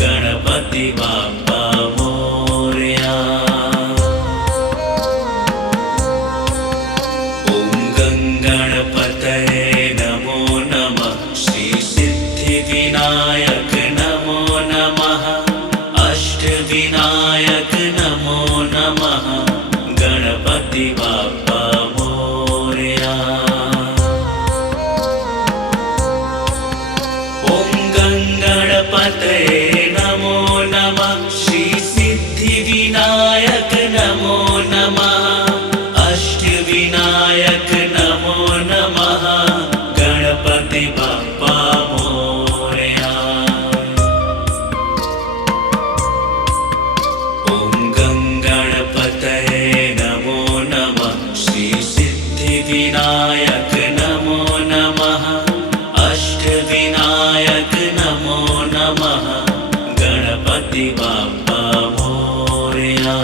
गणपति बाप्पा मोरया। ॐ गङ्गणपतये नमो नमः। श्री सिद्धिविनायक नमो नमः। अष्टविनायक नमो नमः। गणपति बाप्पा मोरया। ॐ गङ्गणपतये नमो नमः। श्री सिद्धिविनायक नमो नमः। अष्टविनायक नमो नमः। गणपति बाप्पा मोरया। ॐ गङ्गणपतये नमो नमः। श्री सिद्धिविनायक नमो नमः। अष्टविनायक नमो नमः। गणपति बाप्पा मोरया।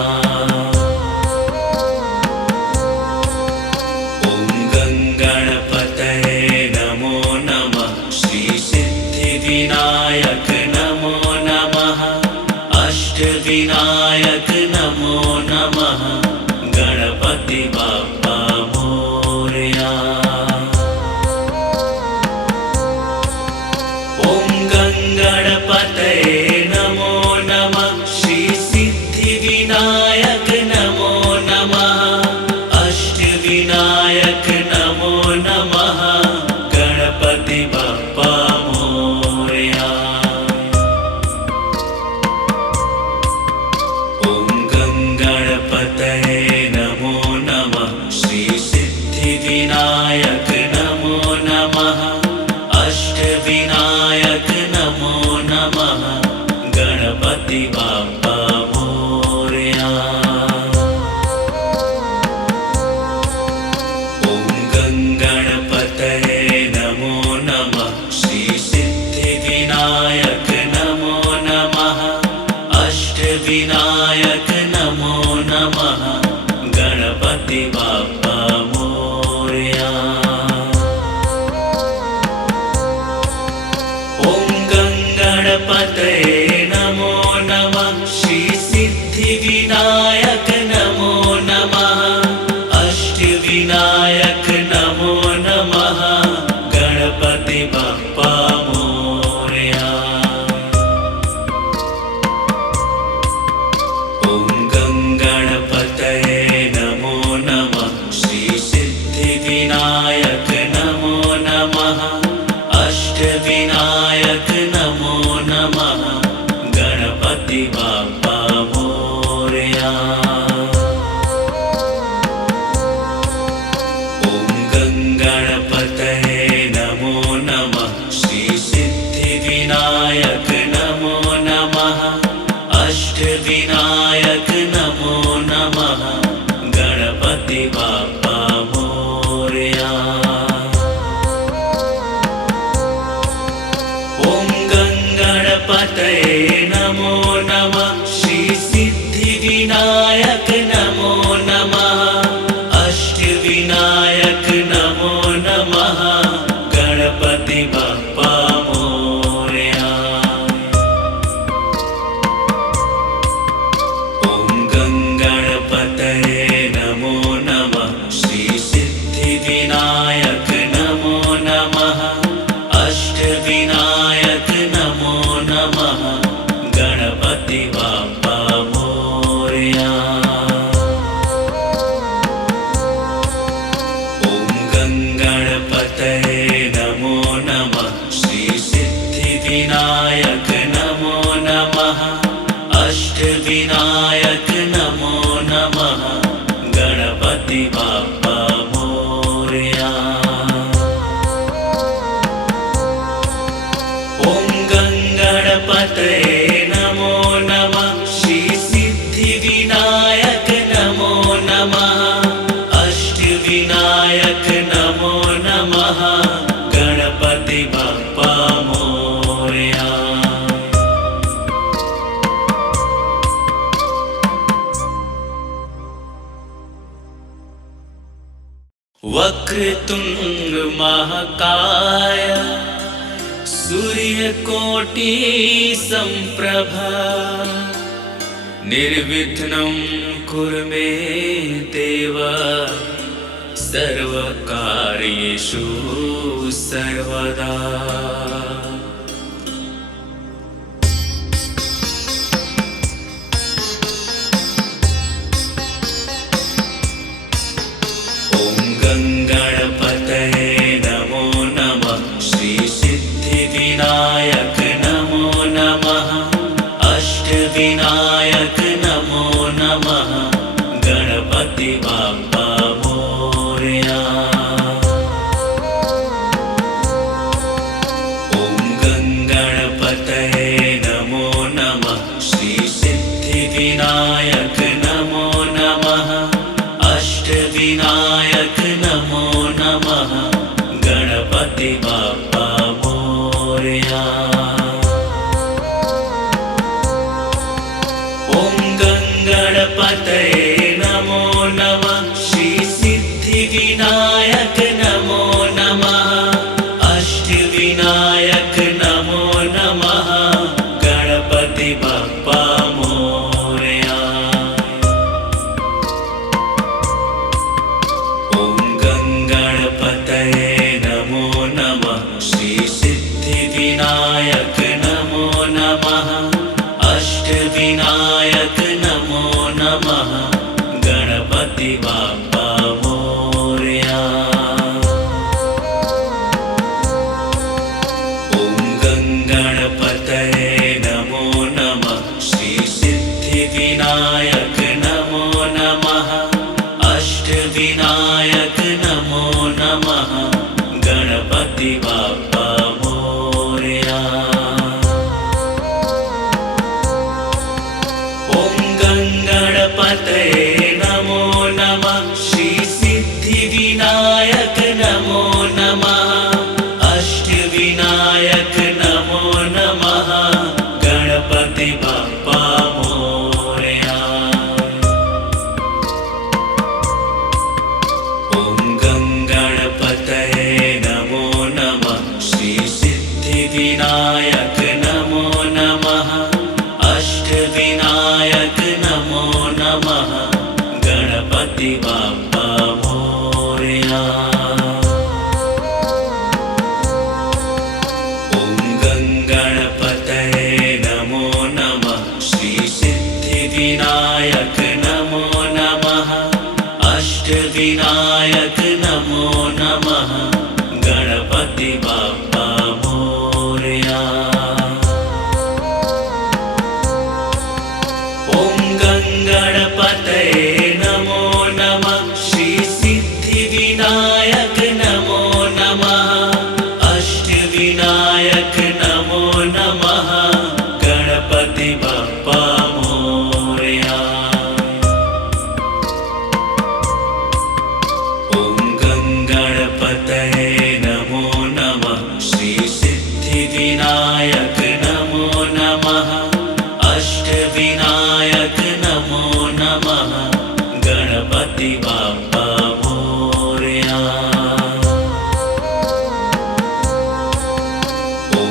ॐ गङ्गणपतये नमो नमः। गणपति बाप्पा मोरया। ॐ गणपतये नमो नमः। श्री सिद्धिविनायक नमो नमः। अष्टविनायक नमो नमः। गणपति बाप्पा मोरया। गणपतये नमो नमः। श्री सिद्धिविनायक नमो नमः। अष्टविनायक नमो नमः। गणपति बाप्पा मोरया। ॐ गणपतये नमो नमः। श्री सिद्धिविनायक नमो नमः। अष्टविनायक नमो नमः। गणपति बाप्पा मोरया। ॐ गणपतये नमो नमः। श्री सिद्धिविनायक नमो नमः। अष्टविनायक नमो नमः। गणपति बाप्पा मोरया। गणपतये नमो नमः। श्री सिद्धिविनायक नमो नमः। अष्टविनायक नमो नमः। गणपति बाप्पा मोरया। ॐ गणपतये नमो नमः। श्री सिद्धिविनायक नमो नमः। अष्टविनायक नमो नमः। गणपति बाप्पा मोरया। ॐ गणपतये नमो नमः। श्री सिद्धिविनायक नमो नमः। अष्टविनायक नमो नमः। गणपति बाप्पा मोरया। गणपतये नमो नमः। श्री सिद्धिविनायक नमो नमः। अष्टविनायक नमो नमः। गणपति बाप्पा मोरया। वक्रतुंड महाकाय सूर्यकोटि संप्रभा निर्विघ्नं कुरु मे देव सर्वकार्येषु सर्वदा। ॐ गणपतये नमो नमः। श्री सिद्धिविनायक नमो नमः। अष्टविनायक नमो नमः। गणपति बाप्पा मोरया। ॐ गणपतये नमो नमः। श्री सिद्धिविनायक नमो नमः। अष्टविनायक नमो नमः। गणपति बाप्पा मोरया। ॐ गणपतये नमो नमः। श्री सिद्धिविनायक नमो नमः। अष्टविनायक नमो नमः। गणपति बाप्पा मोरया। ॐ गणपतये नमो नमः। श्री सिद्धिविनायक नमो नमः। अष्टविनायक नमो नमः। गणपति बाप्पा मोरया। ॐ गणपतये नमो नमः। श्री सिद्धिविनायक नमो नमः। अष्टविनायक नमो नमः। गणपति बाप्पा मोरया। सिद्धिविनायक नमो नमः अष्टविनायक नमो नमः गणपति बाप्पा मोरया ॐ गणपतये नमो नमः श्री सिद्धिविनायक नमो नमः अष्टविनायक नमो नमः गणपति बाप्पा मोरया ॐ गणपतये नमो नमः श्री सिद्धिविनायक नमो नमः अष्टविनायक नमो नमः गणपति बाप्पा मोरया ॐ गणपतये नमो नमः श्री सिद्धिविनायक नमो नमः अष्टविनायक नमो नमः गणपति बाप्पा मोरया ॐ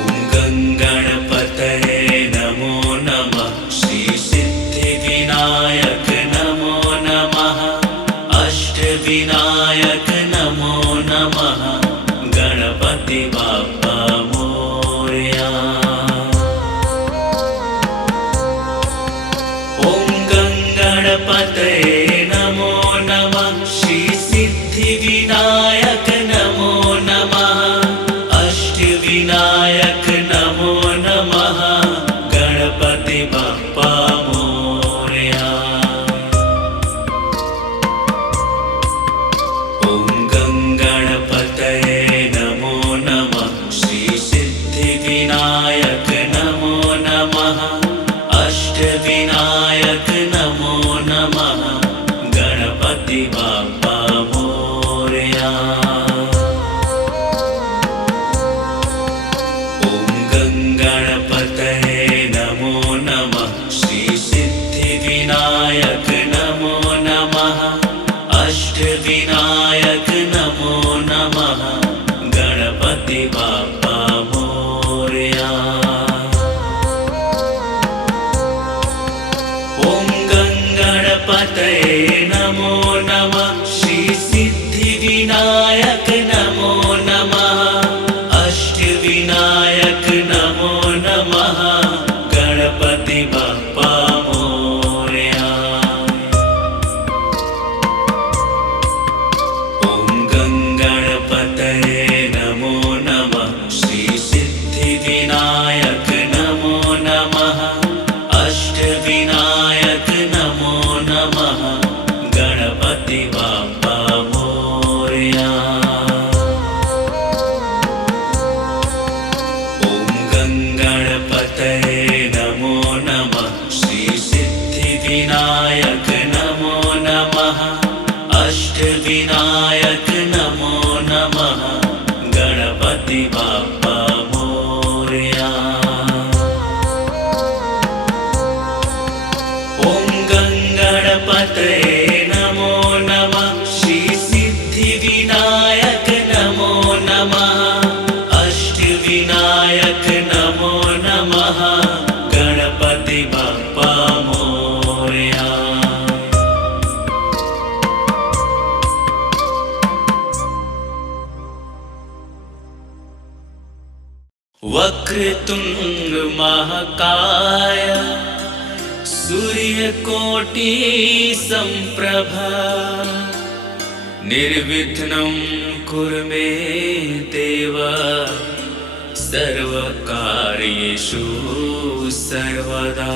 गणपतये नमो नमः श्री सिद्धिविनायक नमो नमः अष्टविनायक नमो नमः गणपति बाप्पा मोरया ॐ गणपतये नमो नमः श्री सिद्धिविनायक नमो नमः अष्टविनायक नमो नमः गणपति बाप्पा मोरया ॐ गणपतये नमो नमः श्री सिद्धिविनायक नमो नमः अष्टविनायक नमो नमः गणपति बाप्पा मोरया ॐ गणपतये नमो नमः श्री सिद्धिविनायक नमो नमः अष्टविनायक नमो नमः गणपति बाप्पा मोरया ॐ गणपतये नमो नमः श्री सिद्धिविनायक नमो नमः अष्टविनायक नमो नमः गणपति बाप्पा मोरया ॐ गणपतये नमो नमः श्री सिद्धिविनायक नमो नमः अष्टविनायक नमो नमः गणपति बाप्पा मोरया ॐ गणपतये नमो नमः श्री सिद्धिविनायक नमो नमः अष्टविनायक नमो नमः गणपति बाप्पा मोरया ॐ गणपतये नमो नमः श्री सिद्धिविनायक नमो नमः अष्टविनायक नमो नमः गणपति बाप्पा मोरया वक्रतुंड महाकाय सूर्यकोटि संप्रभा निर्विघ्नं कुरु मे देव सर्वकार्येषु सर्वदा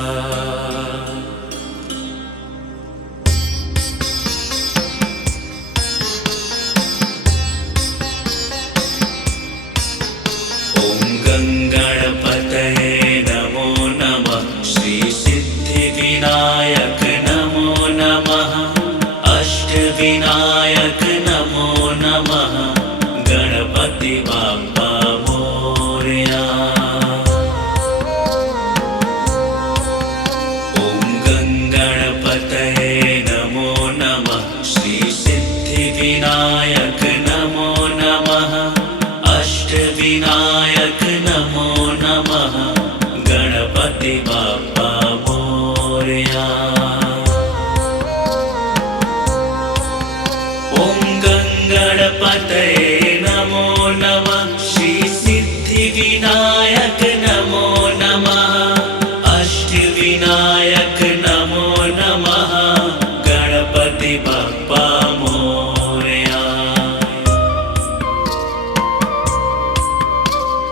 गणपतये नमो नमः श्री सिद्धिविनायक नमो नमः अष्टविनायक नमो नमः गणपति बाप्पा मोरया ॐ गणपतये नमो नमः श्री सिद्धिविनायक नमो नमः अष्टविनायक नमो गणपति बाप्पा मोरया। ॐ गणपतये नमो नमः। श्री सिद्धिविनायक नमो नमः। अष्टविनायक नमो नमः। गणपति बाप्पा मोरया।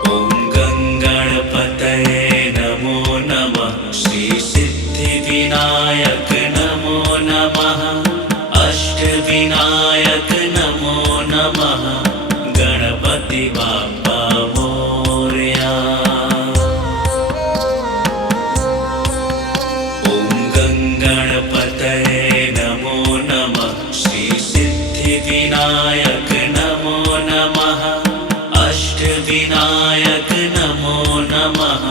ॐ गणपतये नमो नमः। श्री सिद्धिविनायक नमो नमः। अष्टविनायक नमो नमः। गणपति बाप्पा मोरया। ॐ गणपतये नमो नमः। श्री सिद्धिविनायक नमो नमः। अष्टविनायक नमो नमः।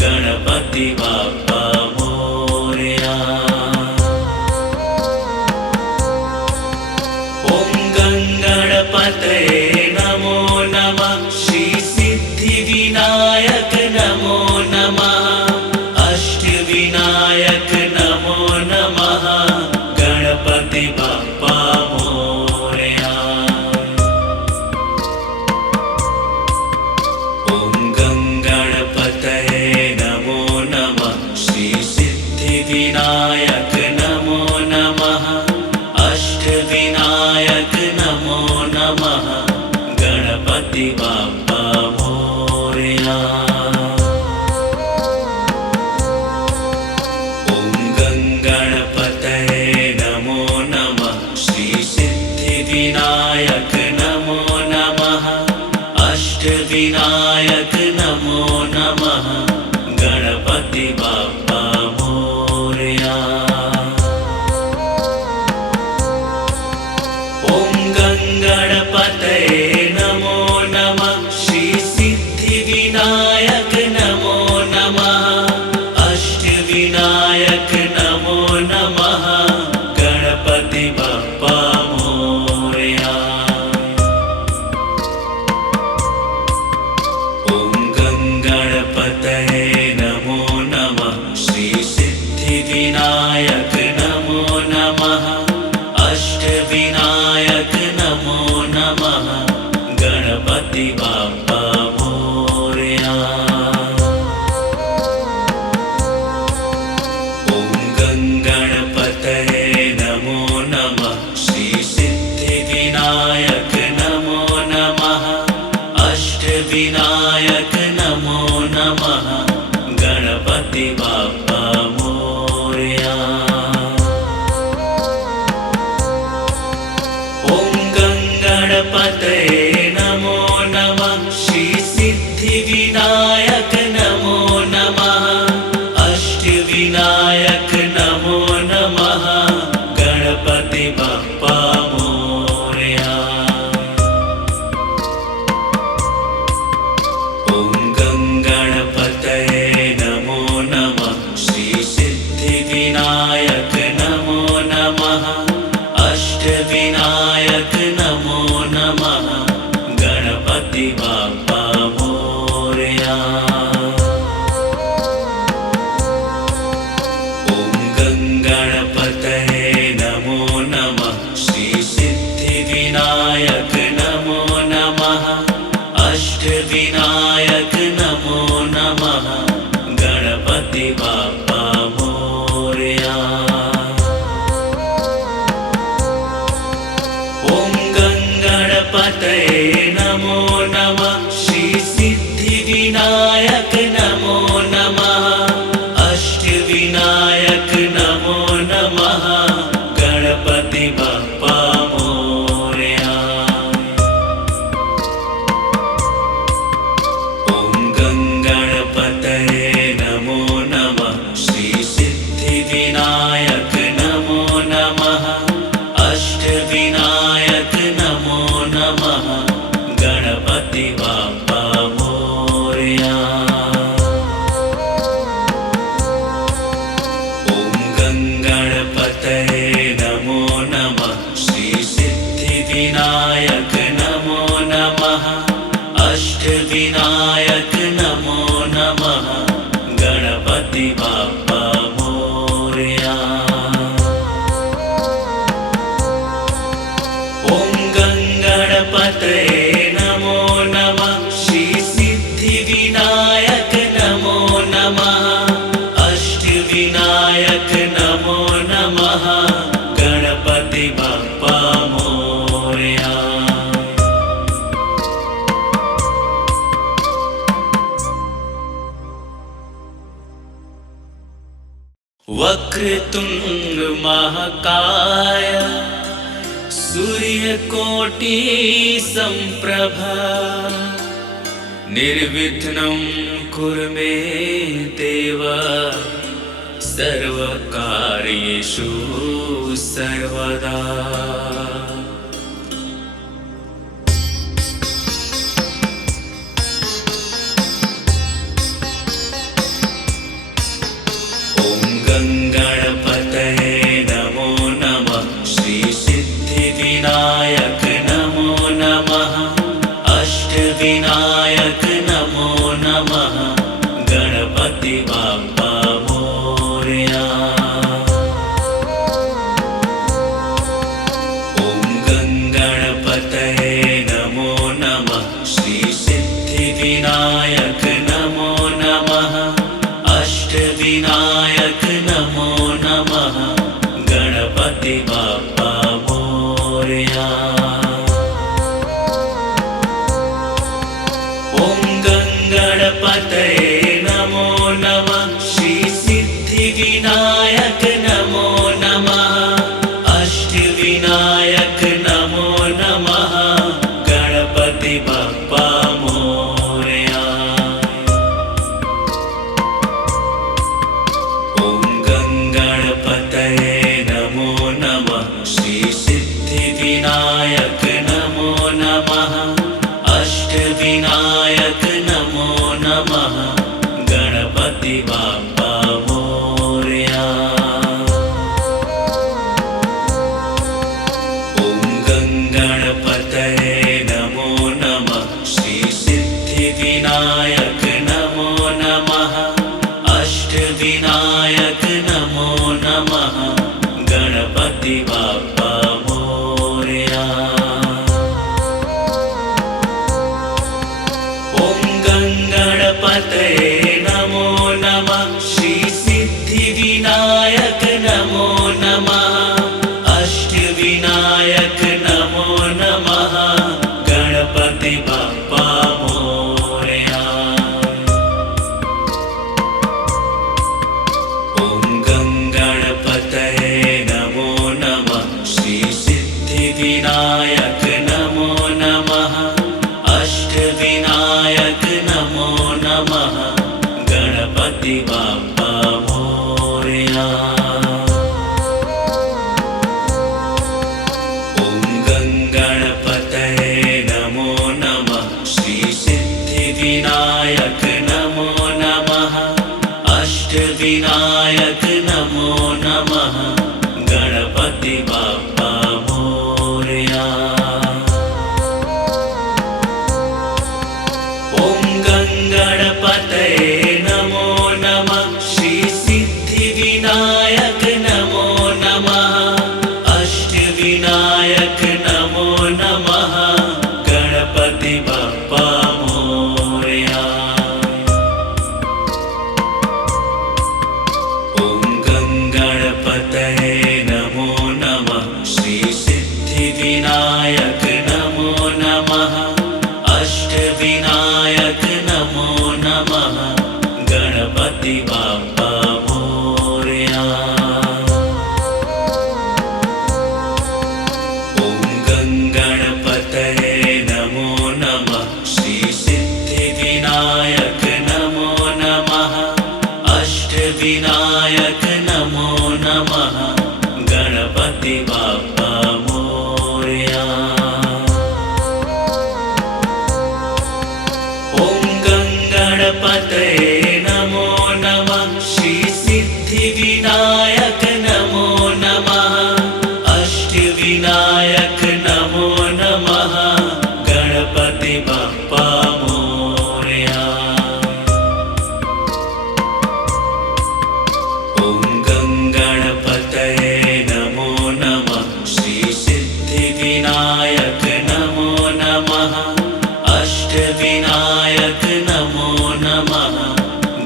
गणपति बाप्पा मोरया। ॐ गणपतये नमो नमः। श्री सिद्धिविनायक नमो नमः। अष्टविनायक नमो नमः। गणपति बाप्पा मोरया। ॐ गणपतये नमो नमः। श्री सिद्धिविनायक नमो नमः। अष्टविनायक नमो नमः। गणपति बाप्पा मोरया। ॐ गणपतये नमो नमः। श्री सिद्धिविनायक नमो नमः। अष्टविनायक नमो नमः। गणपति बाप्पा मोरया। ॐ गणपतये नमो नमः। श्री सिद्धिविनायक नमो नमः। अष्टविनायक नमो नमः। गणपति बाप्पा मोरया। ॐ गणपतये नमो नमः। श्री सिद्धिविनायक नमो नमः। अष्टविनायक नमो नमः। गणपति बाप्पा मोरया। ॐ गणपतये नमो नमः। श्री सिद्धिविनायक नमो नमः। अष्टविनायक नमो नमः। गणपति बाप्पा मोरया। ॐ गणपतये नमो नमः। श्री सिद्धिविनायक नमो नमः। अष्टविनायक नमो नमः। गणपति बाप्पा मोरया। ॐ गणपतये नमो नमः। श्री सिद्धिविनायक नमो नमः। अष्टविनायक नमो नमः। गणपति बाप्पा मोरया। ॐ गणपतये नमो नमः। श्री सिद्धिविनायक नमो नमः। अष्टविनायक नमो नमः। गणपति बाप्पा मोरया। ॐ गणपतये नमो नमः। श्री सिद्धिविनायक नमो नमः। अष्टविनायक नमो नमः। गणपति बाप्पा मोरया। ॐ गणपतये नमो नमः। श्री सिद्धिविनायक नमो नमः। अष्टविनायक नमो नमः। गणपति बाप्पा मोरया। ॐ गणपतये नमो नमः। श्री सिद्धिविनायक नमो नमः। अष्टविनायक नमो नमः। गणपति वक्रतुंड महाकाय सूर्यकोटि संप्रभा निर्विघ्नं कुरु मे देव सर्वकार्येषु सर्वदा। ॐ गणपतये नमो नमः। श्री सिद्धिविनायक नमो नमः। अष्टविनायक नमो नमः। गणपति बाप्पा मोरया। ॐ गणपतये नमो नमः। श्री सिद्धिविनायक नमो नमः। अष्टविनायक नमो नमः। गणपति बाप्पा मोरया। ॐ गणपतये नमो नमः। श्री सिद्धिविनायक नमो नमः। अष्टविनायक नमो नमः। गणपति बाप्पा मोरया। ॐ गणपतये नमो नमः। श्री सिद्धिविनायक नमो नमः। अष्टविनायक नमो नमः। गणपति बाप्पा मोरया। ॐ गणपतये नमो नमः। श्री सिद्धिविनायक नमो नमः। अष्टविनायक नमो नमः। गणपति बाप्पा मोरया। ॐ गणपतये नमो नमः। श्री सिद्धिविनायक नमो नमः। अष्टविनायक नमो नमः। गणपति बाप्पा मोरया। ॐ गणपतये नमो नमः। श्री सिद्धिविनायक नमो नमः। अष्टविनायक नमो नमः। गणपति बाप्पा मोरया। ॐ गणपतये नमो नमः। श्री सिद्धिविनायक नमो नमः। अष्टविनायक नमो नमः। गणपति बाप्पा मोरया। ॐ गणपतये नमो नमः। श्री सिद्धिविनायक नमो नमः। अष्टविनायक नमो नमः। गणपति बाप्पा मोरया। ॐ गणपतये नमो नमः। श्री सिद्धिविनायक नमो नमः। अष्टविनायक नमो नमः। गणपति बाप्पा मोरया। ॐ गणपतये नमो नमः। श्री सिद्धिविनायक नमो नमः। अष्टविनायक नमो नमः। गणपति बाप्पा मोरया। ॐ गणपतये नमो नमः। श्री सिद्धिविनायक नमो नमः। अष्टविनायक नमो नमः। गणपति बाप्पा मोरया। ॐ गणपतये नमो नमः। श्री सिद्धिविनायक नमो नमः। अष्टविनायक नमो नमः।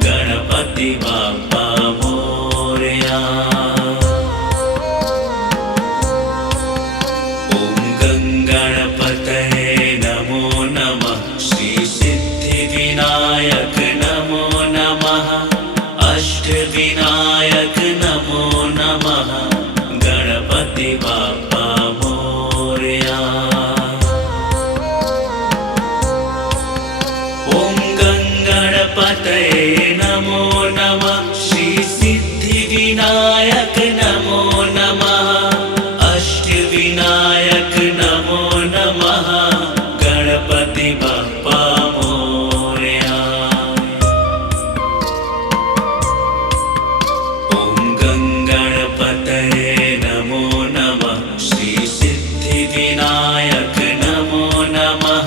गणपति बाप्पा मोरया। ॐ गणपतये नमो नमः। श्री सिद्धिविनायक नमो नमः। अष्टविनायक नमो गणपतये नमो नमः श्री सिद्धिविनायक नमो नमः अष्टविनायक नमो नमः गणपति बाप्पा मोरया। ॐ गणपतये नमो नमः श्री सिद्धिविनायक नमो नमः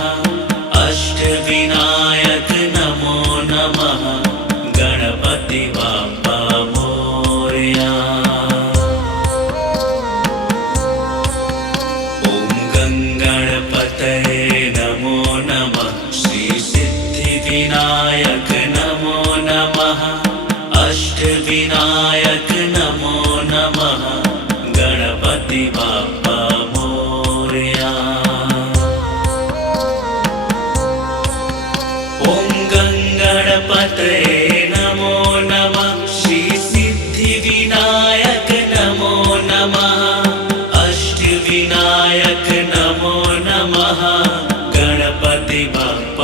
अष्टविनायक नमो नमः गणपति बाप्पा मोरया। ॐ गणपतये नमो नमः श्री सिद्धिविनायक नमो नमः अष्टविनायक नमो नमः गणपति बाप्पा मोरया। ॐ गणपतये नमो नमः श्री सिद्धिविनायक नमो नमः अष्टविनायक नमो नमः गणपति बाप्पा